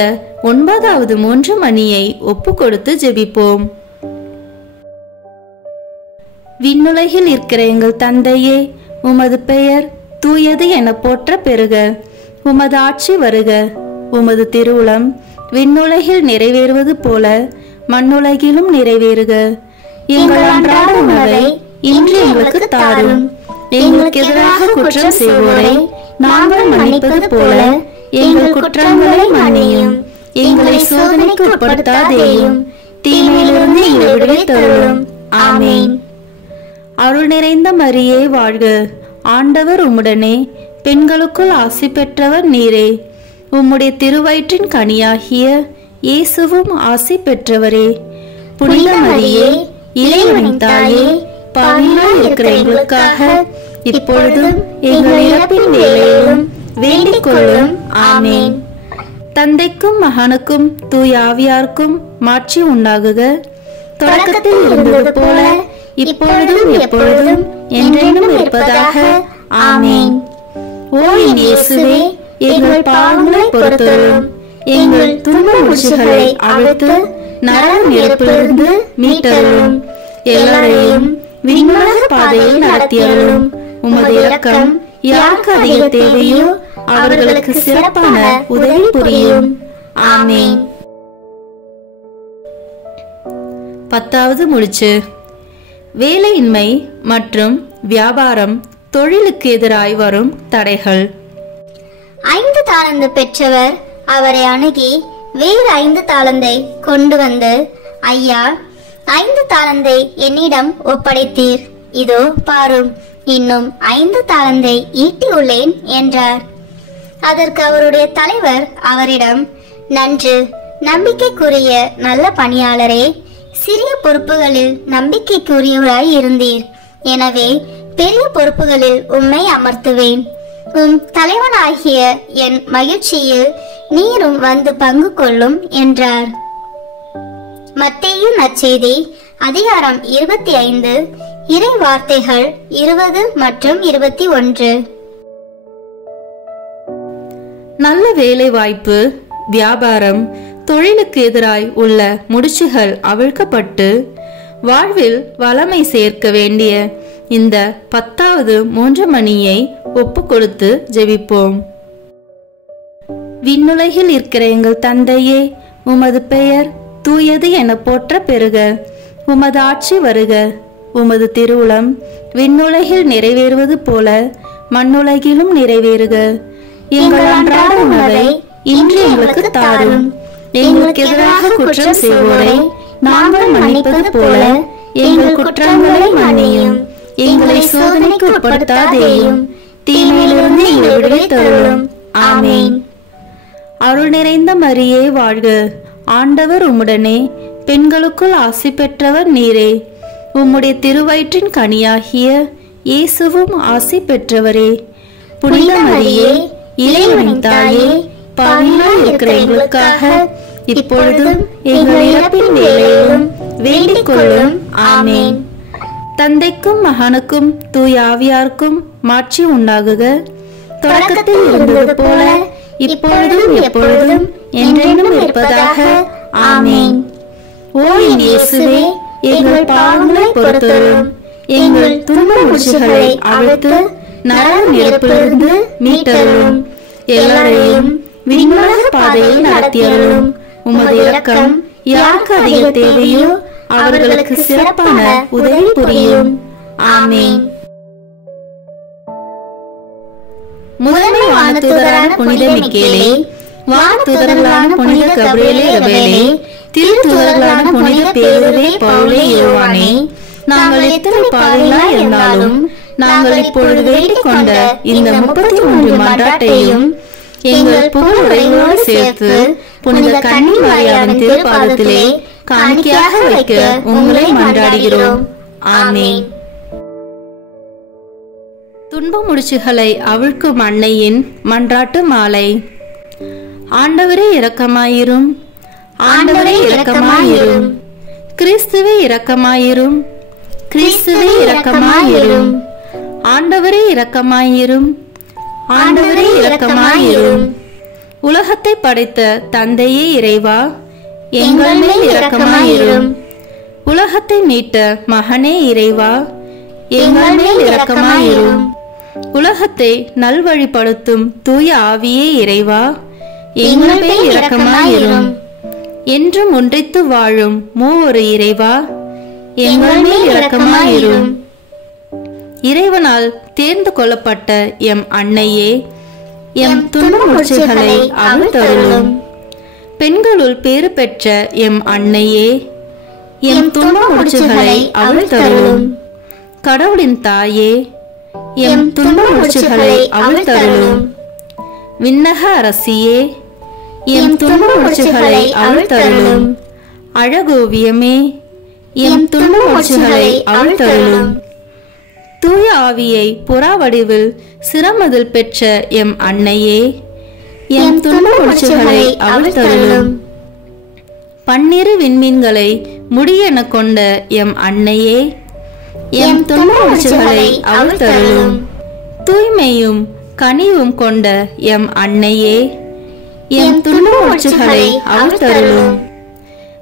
9வது 3 மணியை ஒப்பு கொடுத்து ஜெபிப்போம். விண்ணுலகில் இருக்கிற எங்கள் தந்தையே, உமது பெயர் தூயது என போற்ற பெறுக. உமது ஆட்சி வருக. உமது திருவுளம் விண்ணுலகில் நிறைவேறுவது போல மண்ணுலகிலும் நிறைவேறுக. எங்கள் அன்றாட உணவை இன்று எங்களுக்கு தாரும். எங்களுக்கு எதிராக குற்றம் செய்வோரை நாங்கள் மன்னிப்பது போல எங்கள் குற்றங்களை மன்னியும். எங்களை சோதனைக்கு உட்படுத்தாதேயும், தீமையிலிருந்து எங்களை விடுவித்தருளும். ஆமென். அருள் நிறைந்த மரியே வாழ்க, ஆண்டவர் உம்முடனே, பெண்களுக்குள் ஆசி பெற்றவர் நீரே. உம்முடைய திருவயிற்றின் கனியாகிய இயேசுவும் ஆசி பெற்றவரே. புனித மரியே, இறைவனின் தாயே, பாவிகளாய் இருக்கிற எங்களுக்காக இப்பொழுதும் எங்கள் இறப்பின் வேளையிலும் வேண்டிக் கொள்ளும். ஆமென். தந்தைக்கும் மகனுக்கும் தூய ஆவியாருக்கும் மாட்சி உண்டாகுக. தொடக்கத்தில் இருந்தது போல இப்பொழுதும் எப்பொழுதும் என்றென்றும் இருப்பதாக. ஆமென். ஓ என் இயேசுவே, எங்கள் பாவங்களை பொறுத்தருளும், எங்கள் துன்ப முடிச்சுகளை அவிழ்த்து நரக நெருப்பிலிருந்து மீட்டருளும், எல்லாரையும் விண்ணுலக பாதையில் நடத்தியருளும். உமது இரக்கம் யாருக்கு அதிக தேவையோ அவர்களுக்கு சிறப்பான உதவி புரியும். ஆமென். 10வது முடிச்சு, வேலையின்மை மற்றும் வியாபாரம் தொழிலுக்கு எதிராய் வரும் தடைகள். 5 தாலந்து பெற்றவர் அவரை அணுகி வேறு 5 தாலந்தை கொண்டு வந்து, ஐயா, 5 தாலந்தை என்னிடம் ஒப்படைத்தீர், இதோ பாரும், இன்னும் 5 தாலந்தை ஈட்டியுள்ளேன் என்றார். அதற்கு அவருடைய தலைவர் அவரிடம், நன்று, நம்பிக்கைக்குரிய நல்ல பணியாளரே, சிறிய பொறுப்புகளில் நம்பிக்கைக்குரியவராய் இருந்தீர், எனவே பெரிய பொறுப்புகளில் உம்மை அமர்த்துவேன். உம் தலைவனாகிய என் மகிழ்ச்சியில் நீரும் வந்து பங்கு கொள்ளும் என்றார். மத்தேயு நற்செய்தி அதிகாரம் 25 இறை வார்த்தைகள் 20 மற்றும் 21. நல்ல வேலை வாய்ப்பு, வியாபாரம், தொழிலுக்கு எதிராய் உள்ள முடிச்சுகள் அவிழ்க்கப்பட்டு வாழ்வில் வளமை சேர்க்க வேண்டிய இந்த 10வது 3 மணியை ஒப்பு கொடுத்து ஜெபிப்போம். விண்ணுலகில் இருக்கிற எங்கள் தந்தையே, உமது பெயர் தூயது என போற்ற பெறுக. உமது ஆட்சி வருக. உமது திருவுளம் விண்ணுலகில் நிறைவேறுவது போல மண்ணுலகிலும் நிறைவேறுக. எங்கள் அன்றாட உணவை இன்று எங்களுக்கு தாரும். எங்களுக்கு எதிராக குற்றம் செய்வோரை நாங்கள் மன்னிப்பது போல எங்கள் குற்றங்களை மன்னியும். எங்களை சோதனைக்கு உட்படுத்தாதேயும், தீமையிலிருந்து எங்களை விடுவித்தருளும். ஆமேன். அருள் நிறைந்த மரியே வாழ்க, ஆண்டவர் உம்முடனே, பெண்களுக்குள் ஆசி பெற்றவர் நீரே. உம்முடைய திருவயிற்றின் கனியாகிய இயேசுவும் ஆசி பெற்றவரே. புனித மரியே, இறைவனின் தாயே, பாவிகளாய் இருக்கிற எங்களுக்காக இப்பொழுதும் எங்கள் இறப்பின் வேளையிலும் வேண்டிக் கொள்ளும். ஆமேன். தந்தைக்கும் மகனுக்கும் தூய ஆவியாருக்கும் மாட்சி உண்டாகுக. தொடக்கத்தில் இருந்தது போல இப்பொழுதும் எப்பொழுதும் என்றென்றும் இருப்பதாக. ஆமேன். ஓ என் இயேசுவே, எங்கள் பாவங்களை பொறுத்தருளும். எங்கள் துன்ப முடிச்சுகளை அவிழ்த்து நரக நெருப்பிலிருந்து மீட்டருளும். எல்லாரையும் விண்ணுலக பாதையில் நடத்தியருளும். உமது இரக்கம் யாருக்கு அதிக தேவையோ அவர்களுக்கு சிறப்பான உதவி புரியும். ஆமேன். முதன்மை வானதூதரான புனித மிக்கேலே, வானதூதர்களான புனித கபிரியேலே ரபேலே, திருத்தூதர்களான புனித பேதுருவே, பவுலே, யோவானே, நாங்கள் எத்தனை பாவிகளாய் இருந்தாலும் நாங்கள் இப்பொழுது வேண்டிக் கொண்ட இந்த 33 மன்றாட்டையும் எங்கள் புகழ் உரைகளோடு சேர்த்து புனித கன்னி மரியாவின் திருப்பாதத்திலே காணிக்கையாக வைக்க உங்களை மன்றாடுகிறோம். ஆமேன். துன்ப முடிச்சுகளை அவிழ்க்கும் அன்னையின் மன்றாட்டு மாலை. ஆண்டவரே இரக்கமாயிரும், ஆண்டவரே இரக்கமாயிரும், கிறிஸ்துவே இரக்கமாயிரும், கிறிஸ்துவே இரக்கமாயிரும், ஆண்டவரே இரக்கமாயிரும், ஆண்டவரே இரக்கமாயிரும். உலகத்தை படைத்த தந்தையே இறைவா, எங்கள் மேல் இரக்கமாயிரும். உலகத்தை மீட்ட மகனே இறைவா, எங்கள் மேல் இரக்கமாயிரும். உலகத்தை நல்வழிப்படுத்தும் தூய ஆவியே இறைவா, எங்கள் மேல் இரக்கமாயிரும். என்றும் ஒன்றித்து வாழும் மூவொரு இறைவா, எங்கள் மேல் இரக்கமாயிரும். இறைவனால் தேர்ந்து கொள்ளப்பட்ட எம் அன்னையே, எம் துன்ப முடிச்சுகளை அவிழ்த்தருளும். பெண்களுள் பேறு பெற்ற எம் அன்னையே, எம் துன்ப முடிச்சுகளை அவிழ்த்தருளும். கடவுளின் தாயே, எம் துன்ப முடிச்சுகளை அவிழ்த்தருளும். விண்ணக அரசியே, எம் துன்ப முடிச்சுகளை அவிழ்த்தருளும். அழகோவியமே, எம் துன்ப முடிச்சுகளை அவிழ்த்தருளும். தூய ஆவியை புறா வடிவில் சிரமதில் பெற்ற எம் அன்னையே, எம் துன்ப முடிச்சுகளை அவிழ்த்தருளும். பன்னிரு விண்மீன்களை முடியென கொண்ட எம் அன்னையே, எம் துன்ப முடிச்சுகளை அவிழ்த்தருளும். தூய்மையும் கனிவும் கொண்ட எம் அன்னையே, எம் துன்ப முடிச்சுகளை அவிழ்த்தருளும்.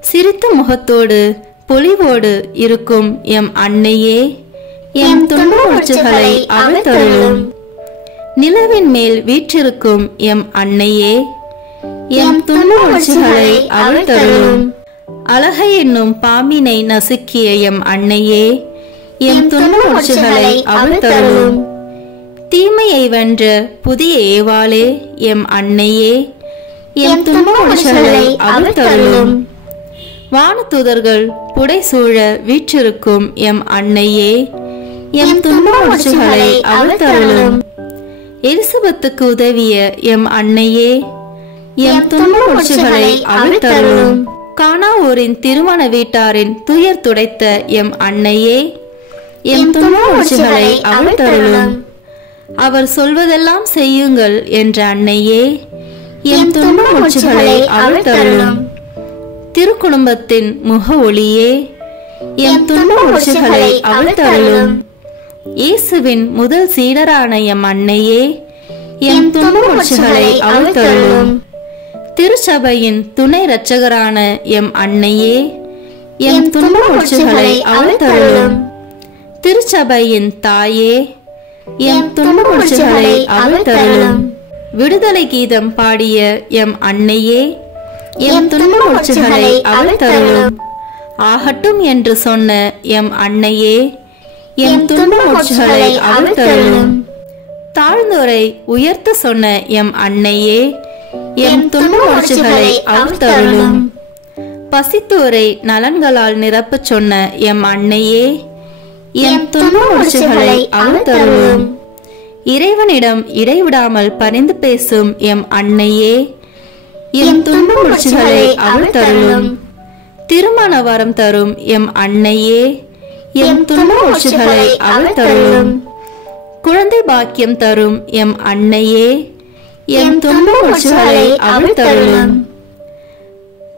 சிரித்த முகத்தோடு பொலிவோடு இருக்கும் எம் அன்னையே, எம் துன்ப முடிச்சுகளை அவிழ்த்தருளும். நிலவின் மேல் வீற்றிருக்கும் எம் அன்னையே, எம் துன்ப முடிச்சுகளை அவிழ்த்தருளும். அழகை என்னும் பாம்பினை நசுக்கிய எம் அன்னையே, எம் துன்ப முடிச்சுகளை அவிழ்த்தருளும். தீமையை வென்ற புதிய ஏவாளே எம் அன்னையே, எம் துன்ப முடிச்சுகளை அவிழ்த்தருளும். வானதூதர்கள் புடைசூழ வீற்றிருக்கும் எம் அன்னையே, எம் துன்ப முடிச்சுகளை அவிழ்த்தருளும். எலிசபெத்துக்கு உதவிய எம் அன்னையே, எம் துன்ப முடிச்சுகளை அவிழ்த்தருளும். கானாவூரின் திருமண வீட்டாரின் துயர் துடைத்த எம் அன்னையே, எம் துன்ப முடிச்சுகளை அவிழ்த்தருளும். அவர் சொல்வதெல்லாம் செய்யுங்கள் என்ற அன்னையே, எம் துன்ப முடிச்சுகளை அவிழ்த்தருளும். திருக்குடும்பத்தின் முக ஒளியே, எம் துன்ப முடிச்சுகளை அவிழ்த்தருளும். இயேசுவின் முதல் சீடரான எம் அன்னையே, எம் துன்ப முடிச்சுகளை அவிழ்த்தருளும். திருச்சபையின் துணை இரட்சகரான எம் அன்னையே, எம் துன்ப முடிச்சுகளை அவிழ்த்தருளும். திருச்சபையின் தாயே, எம் துன்ப முடிச்சுகளை அவிழ்த்தருளும். விடுதலை கீதம் பாடிய எம் அன்னையே, எம் துன்ப முடிச்சுகளை அவிழ்த்தருளும். ஆகட்டும் என்று சொன்ன எம் அன்னையே, எம் துன்ப மூச்சுகளை அவிழ்த்தருளும். தாழ்ந்தோரை உயர்த்த சொன்ன எம் அன்னையே, எம் துன்ப மூச்சுகளை அவிழ்த்தருளும். பசித்தோரை நலன்களால் நிரப்பச் சொன்ன எம் அன்னையே, எம் துன்ப மூச்சுகளை அவிழ்த்தருளும். இறைவனிடம் இடைவிடாமல் பரிந்து பேசும் எம் அன்னையே, எம் துன்ப மூச்சுகளை அவிழ்த்தருளும். திருமண வரம் தரும் எம் அன்னையே, எம் துன்ப மூச்சுகளை அவிழ்த்தருளும். குழந்தை பாக்கியம் தரும் எம் அன்னையே, எம் துன்ப மூச்சுகளை அவிழ்த்தருளும்.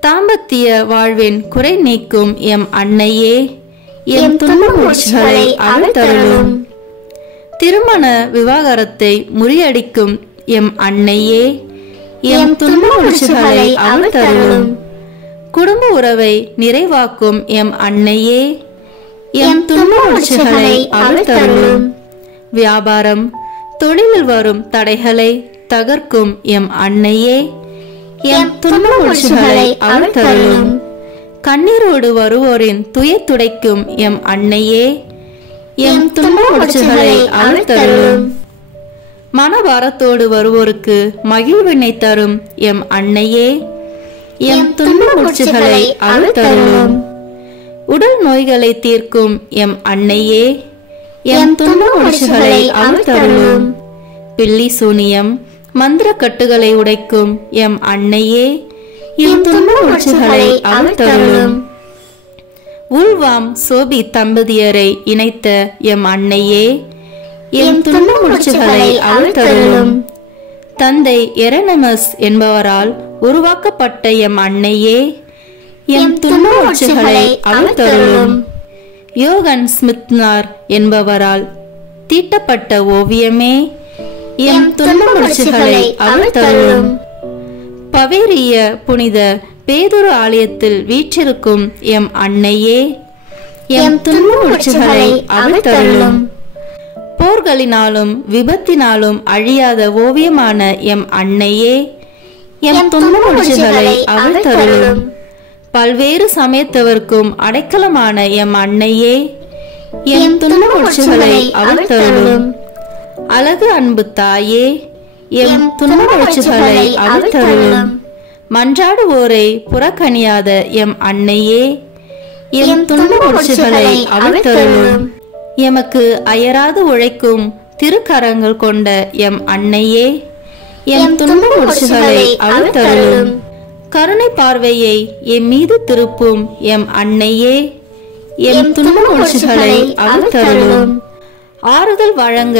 தாம்பத்திய வாழ்வின் குறை நீக்கும் எம் அன்னையே, எம் துன்ப மூச்சுகளை அவிழ்த்தருளும். திருமண விவாகரத்தை முறியடிக்கும் எம் அன்னையே, எம் துன்ப மூச்சுகளை அவிழ்த்தருளும். குடும்ப உறவை நிறைவாக்கும் எம் அன்னையே, எம் துன்ப மூச்சுகளை அவிழ்த்தருளும். வியாபாரம் தொழிலில் வரும் தடைகளை தகர்க்கும் எம் அன்னையே, எம் துன்ப மூச்சுகளை அவிழ்த்தருளும். கண்ணீரோடு வருவோரின் துயர் துடைக்கும் எம் அன்னையே, எம் துன்ப மூச்சுகளை அவிழ்த்தருளும். மனபாரத்தோடு வருவோருக்கு மகிழ்வினை தரும் எம் அன்னையே, எம் துன்ப மூச்சுகளை அவிழ்த்தருளும். உடல் நோய்களை தீர்க்கும் எம் அன்னையே, எம் துன்ப மூச்சுகளை அவிழ்த்தருளும். பில்லி சூனியம் மந்திர கட்டுகளை உடைக்கும் எம் அன்னையே, எம் துன்ப மூச்சுகளை அவிழ்த்தருளும். உள்வாம் சோபி தம்பதியரை இணைத்த எம் அன்னையே, எம் துன்ப மூச்சுகளை அவிழ்த்தருளும். தந்தை எரனமஸ் என்பவரால் உருவாக்கப்பட்ட எம் அன்னையே, எம் துன்ப மூச்சுகளை அவிழ்த்தருளும். யோகன் ஸ்மித்னார் என்பவரால் தீட்டப்பட்ட ஓவியமே, எம் துன்ப மூச்சுகளை அவிழ்த்தருளும். பவேரிய புனித பேதுரு ஆலயத்தில் வீற்றிருக்கும் எம் அன்னையே, எம் துன்ப மூச்சுகளை அவிழ்த்தருளும். போர்களினாலும் விபத்தினாலும் அழியாத ஓவியமான எம் அன்னையே, எம் துன்ப மூச்சுகளை அவிழ்த்தருளும். பல்வேறு சமயத்தவர்க்கும் அடைக்கலமான எம் அன்னையே, எம் துன்ப மூச்சுகளை அவிழ்த்தருளும். அழகு அன்பு தாயே, எம் துன்ப மூச்சுகளை அவிழ்த்தருளும். மன்றாடுவோரை புறக்கணியாத எம் அன்னையே, எம் துன்ப மூச்சுகளை அவிழ்த்தருளும். எமக்கு அயராது உழைக்கும் திருக்கரங்கள் கொண்ட எம் அன்னையே, எம் துன்ப மூச்சுகளை அவிழ்த்தருளும். கருணை பார்வையை எம் மீது திருப்பும் எம் அன்னையே, எம் துன்ப மூச்சுகளை அவிழ்த்தருளும். ஆறுதல் வழங்க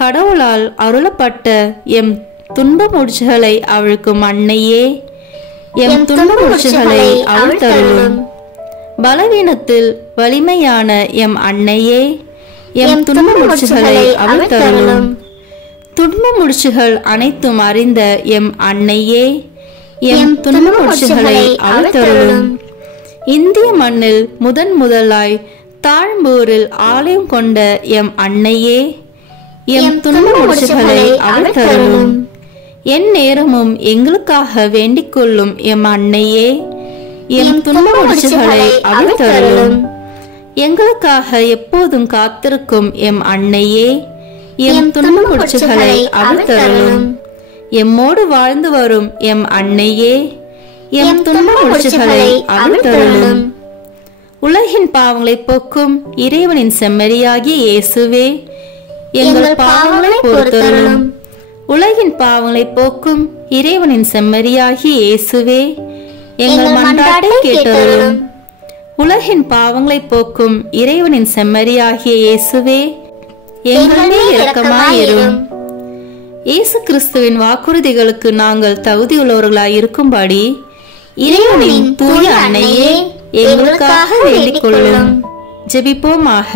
கடவுளால் அருளப்பட்ட எம் துன்ப மூச்சுகளை அவிழ்க்கும் அன்னையே, எம் துன்ப மூச்சுகளை அவிழ்த்தருளும். பலவீனத்தில் வலிமையான எம் அன்னையே, எம் துன்ப மூச்சுகளை அவிழ்த்தருளும். துன்ப மூச்சுகள் அனைத்தும் அறிந்த எம் அன்னையே, எம் துன்ப மூச்சுகளை அவிழ்த்தருளும். இந்திய மண்ணில் முதலாய் தாழ்ம்பூரில் ஆலயம் கொண்ட எம் அன்னையே, எம் துன்ப மூச்சுகளை அவிழ்த்தருளும். என் நேரமும் எங்களுக்காக வேண்டிக் கொள்ளும் எம் அன்னையே, எம் துன்ப மூச்சுகளை அவிழ்த்தருளும். எங்களுக்காக எப்போதும் காத்திருக்கும் எம் அன்னையே, எம் துன்ப மூச்சுகளை அவிழ்த்தருளும். எம்மோடு வாழ்ந்து வரும் எம் அன்னையே, எம் துன்ப மூச்சுகளை அவிழ்த்தருளும். உலகின் பாவங்களை போக்கும் இறைவனின் செம்மறியாகிய இயேசுவே, எங்கள் பாவங்களை பொறுத்தருளும். உலகின் பாவங்களை போக்கும் இறைவனின் செம்மறியாகிய இயேசுவே, எங்கள் மன்றாட்டை கேட்டருளும். உலகின் பாவங்களை போக்கும் இறைவனின் செம்மறியாகிய இயேசுவே, எங்கள் மேல் இரக்கமாயிரும். இயேசு கிறிஸ்துவின் வாக்குறுதிகளுக்கு நாங்கள் தகுதியுள்ளவர்களாய் இருக்கும்படி இறைவனின் தூய அன்னையே, எங்களுக்காக வேண்டிக் கொள்ளும். ஜெபிப்போமாக.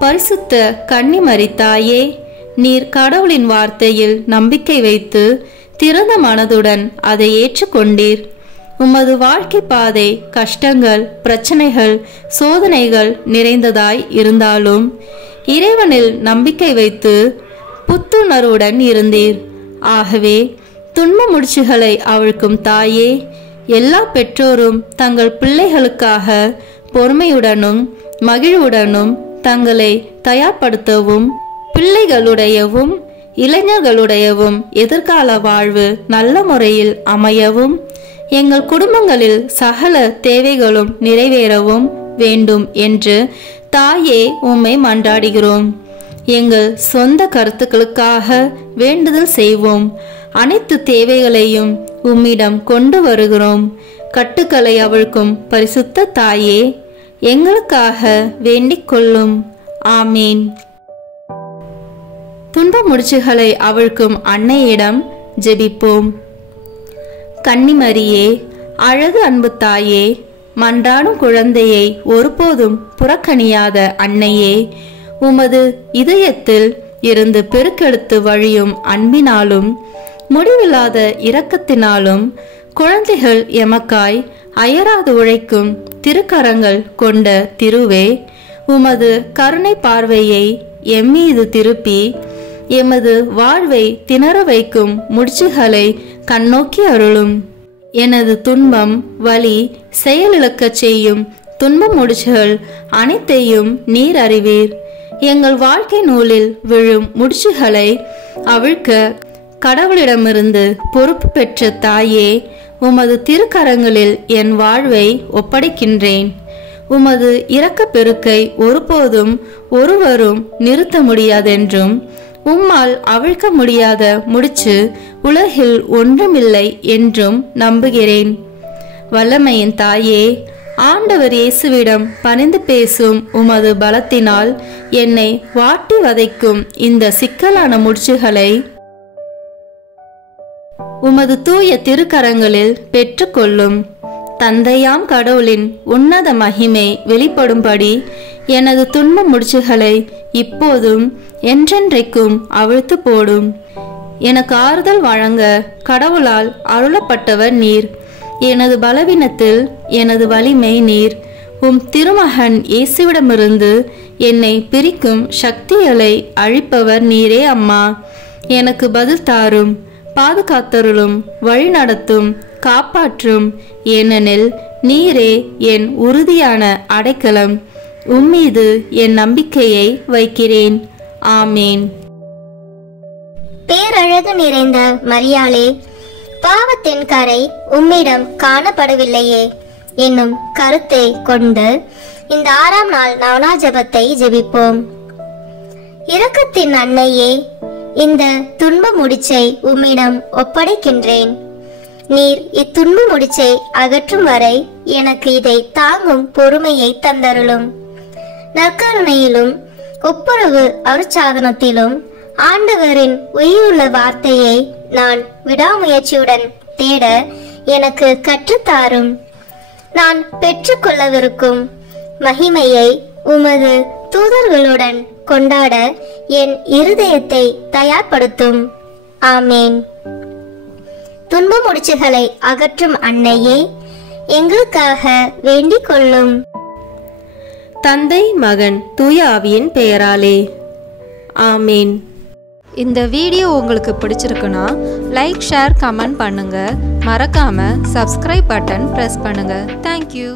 பரிசுத்த கன்னிமரி தாயே, நீர் கடவுளின் வார்த்தையில் நம்பிக்கை வைத்து திறந்த மனதுடன் அதை ஏற்றுக்கொண்டீர். உமது வாழ்க்கை பாதை கஷ்டங்கள், பிரச்சனைகள், சோதனைகள் நிறைந்ததாய் இருந்தாலும் இறைவனில் நம்பிக்கை வைத்து புத்துணர்வுடன் இருந்தீர். ஆகவே துன்ப முடிச்சுகளை அவிழ்க்கும் தாயே, எல்லா பெற்றோரும் தங்கள் பிள்ளைகளுக்காக பொறுமையுடனும் மகிழ்வுடனும் தங்களை தயார்படுத்தவும் பிள்ளைகளுடையவும் இளைஞர்களுடையவும் எதிர்கால வாழ்வு நல்ல முறையில் அமையவும் எங்கள் குடும்பங்களில் சகல தேவைகளும் நிறைவேறவும் வேண்டும் என்று தாயே உம்மை மன்றாடுகிறோம். எங்கள் சொந்த கருத்துக்களுக்காக வேண்டுதல் செய்வோம். அனைத்து தேவைகளையும் உம்மிடம் கொண்டு வருகிறோம். கட்டுக்களை அவிழ்க்கும் பரிசுத்த தாயே, எங்களுக்காக வேண்டிக் கொள்ளும். ஆமீன். துன்ப முடிச்சுகளை அவிழ்க்கும் அன்னையிடம் ஜெபிப்போம். கன்னிமரியே, அழகு அன்பு தாயே, மன்றாடும் குழந்தையை ஒருபோதும் புறக்கணியாத அன்னையே, உமது இதயத்தில் இருந்து பெருக்கெடுத்து வழியும் அன்பினாலும் முடிவில்லாத இரக்கத்தினாலும் குழந்தைகள் எமக்காய் அயராது உழைக்கும் திருக்கரங்கள் கொண்ட திருவே, உமது கருணை பார்வையை எம்மீது திருப்பி எமது வாழ்வை திணற வைக்கும் முடிச்சுகளை கண்ணோக்கி அருளும். எனது துன்பம் வலி செயலிழக்கச் செய்யும் துன்ப முடிச்சுகள் அனைத்தையும் நீர் அறிவீர். எங்கள் வாழ்க்கை நூலில் விழும் முடிச்சுகளை அவிழ்க்க கடவுளிடமிருந்து பொறுப்பு பெற்ற தாயே, உமது திருக்கரங்களில் என் வாழ்வை ஒப்படைக்கின்றேன். உமது இரக்க பெருக்கை ஒருபோதும் ஒருவரும் நிறுத்த முடியாதென்றும் உம்மால் அவிழ்க்க முடியாத முடிச்சு உலகில் ஒன்றுமில்லை என்றும் நம்புகிறேன். வல்லமையின் தாயே, ஆண்டவர் இயேசுவிடம் பணிந்து பேசும் உமது பலத்தினால் என்னை வாட்டி வதைக்கும் இந்த சிக்கலான முடிச்சுகளை உமது தூய திருக்கரங்களில் பெற்றுக்கொள்ளும். தந்தையாம் கடவுளின் உன்னத மகிமை வெளிப்படும்படி எனது துன்ப முடிச்சுகளை இப்போதும் என்றென்றைக்கும் அவிழ்த்து போடும். எனக்கு ஆறுதல் வழங்க கடவுளால் அருளப்பட்டவர் நீர். எனது பலவீனத்தில் எனது வலிமை நீர். உம் திருமகன் இயேசுவிடமிருந்து என்னை பிரிக்கும் சக்திகளை அழிப்பவர் நீரே அம்மா. எனக்கு பதில் தாரும், பாதுகாத்தருளும், வழி நடத்தும், காப்பாற்றும். ஏனெனில் நீரே என் உறுதியான அடைக்கலம். உம்மீது என் நம்பிக்கையை வைக்கிறேன். ஆமேன். பேரழகு நிறைந்த மரியாளே, பாவத்தின் கரை உம்மிடம் காணப்படவில்லையே என்னும் கருத்தை கொண்டு இந்த 6ஆம் நாள் நவனா ஜெபத்தை ஜெபிப்போம். இரக்கத்தின் அன்னையே, இந்த துன்ப முடிச்சை உம்மிடம் ஒப்படைக்கின்றேன். நீர் இத்துன்ப முடிச்சை அகற்றும் வரை எனக்கு இதை தாங்கும் பொறுமையை தந்தருளும். நற்கருணையிலும் ஒப்புரவு அருட்சாதனத்திலும் ஆண்டவரின் உயிருள்ள வார்த்தையை நான் விடாமுயற்சியுடன் தேட எனக்கு கற்றுத்தாரும். நான் பெற்றுக்கொள்ளவிருக்கும் மகிமையை உமது தூதர்களுடன் கொண்டாட என் இருதயத்தை தயார்படுத்தும். ஆமேன். துன்ப முடிச்சுகளை அகற்றும் அன்னையே, எங்களுக்காக வேண்டிக் கொள்ளும். தந்தை, மகன், தூய ஆவியின் பெயராலே. ஆமேன். இந்த வீடியோ உங்களுக்கு பிடிச்சிருக்குன்னா லைக், ஷேர், கமெண்ட் பண்ணுங்க. மறக்காம சப்ஸ்கிரைப் பட்டன் பிரஸ் பண்ணுங்க. தேங்க்யூ.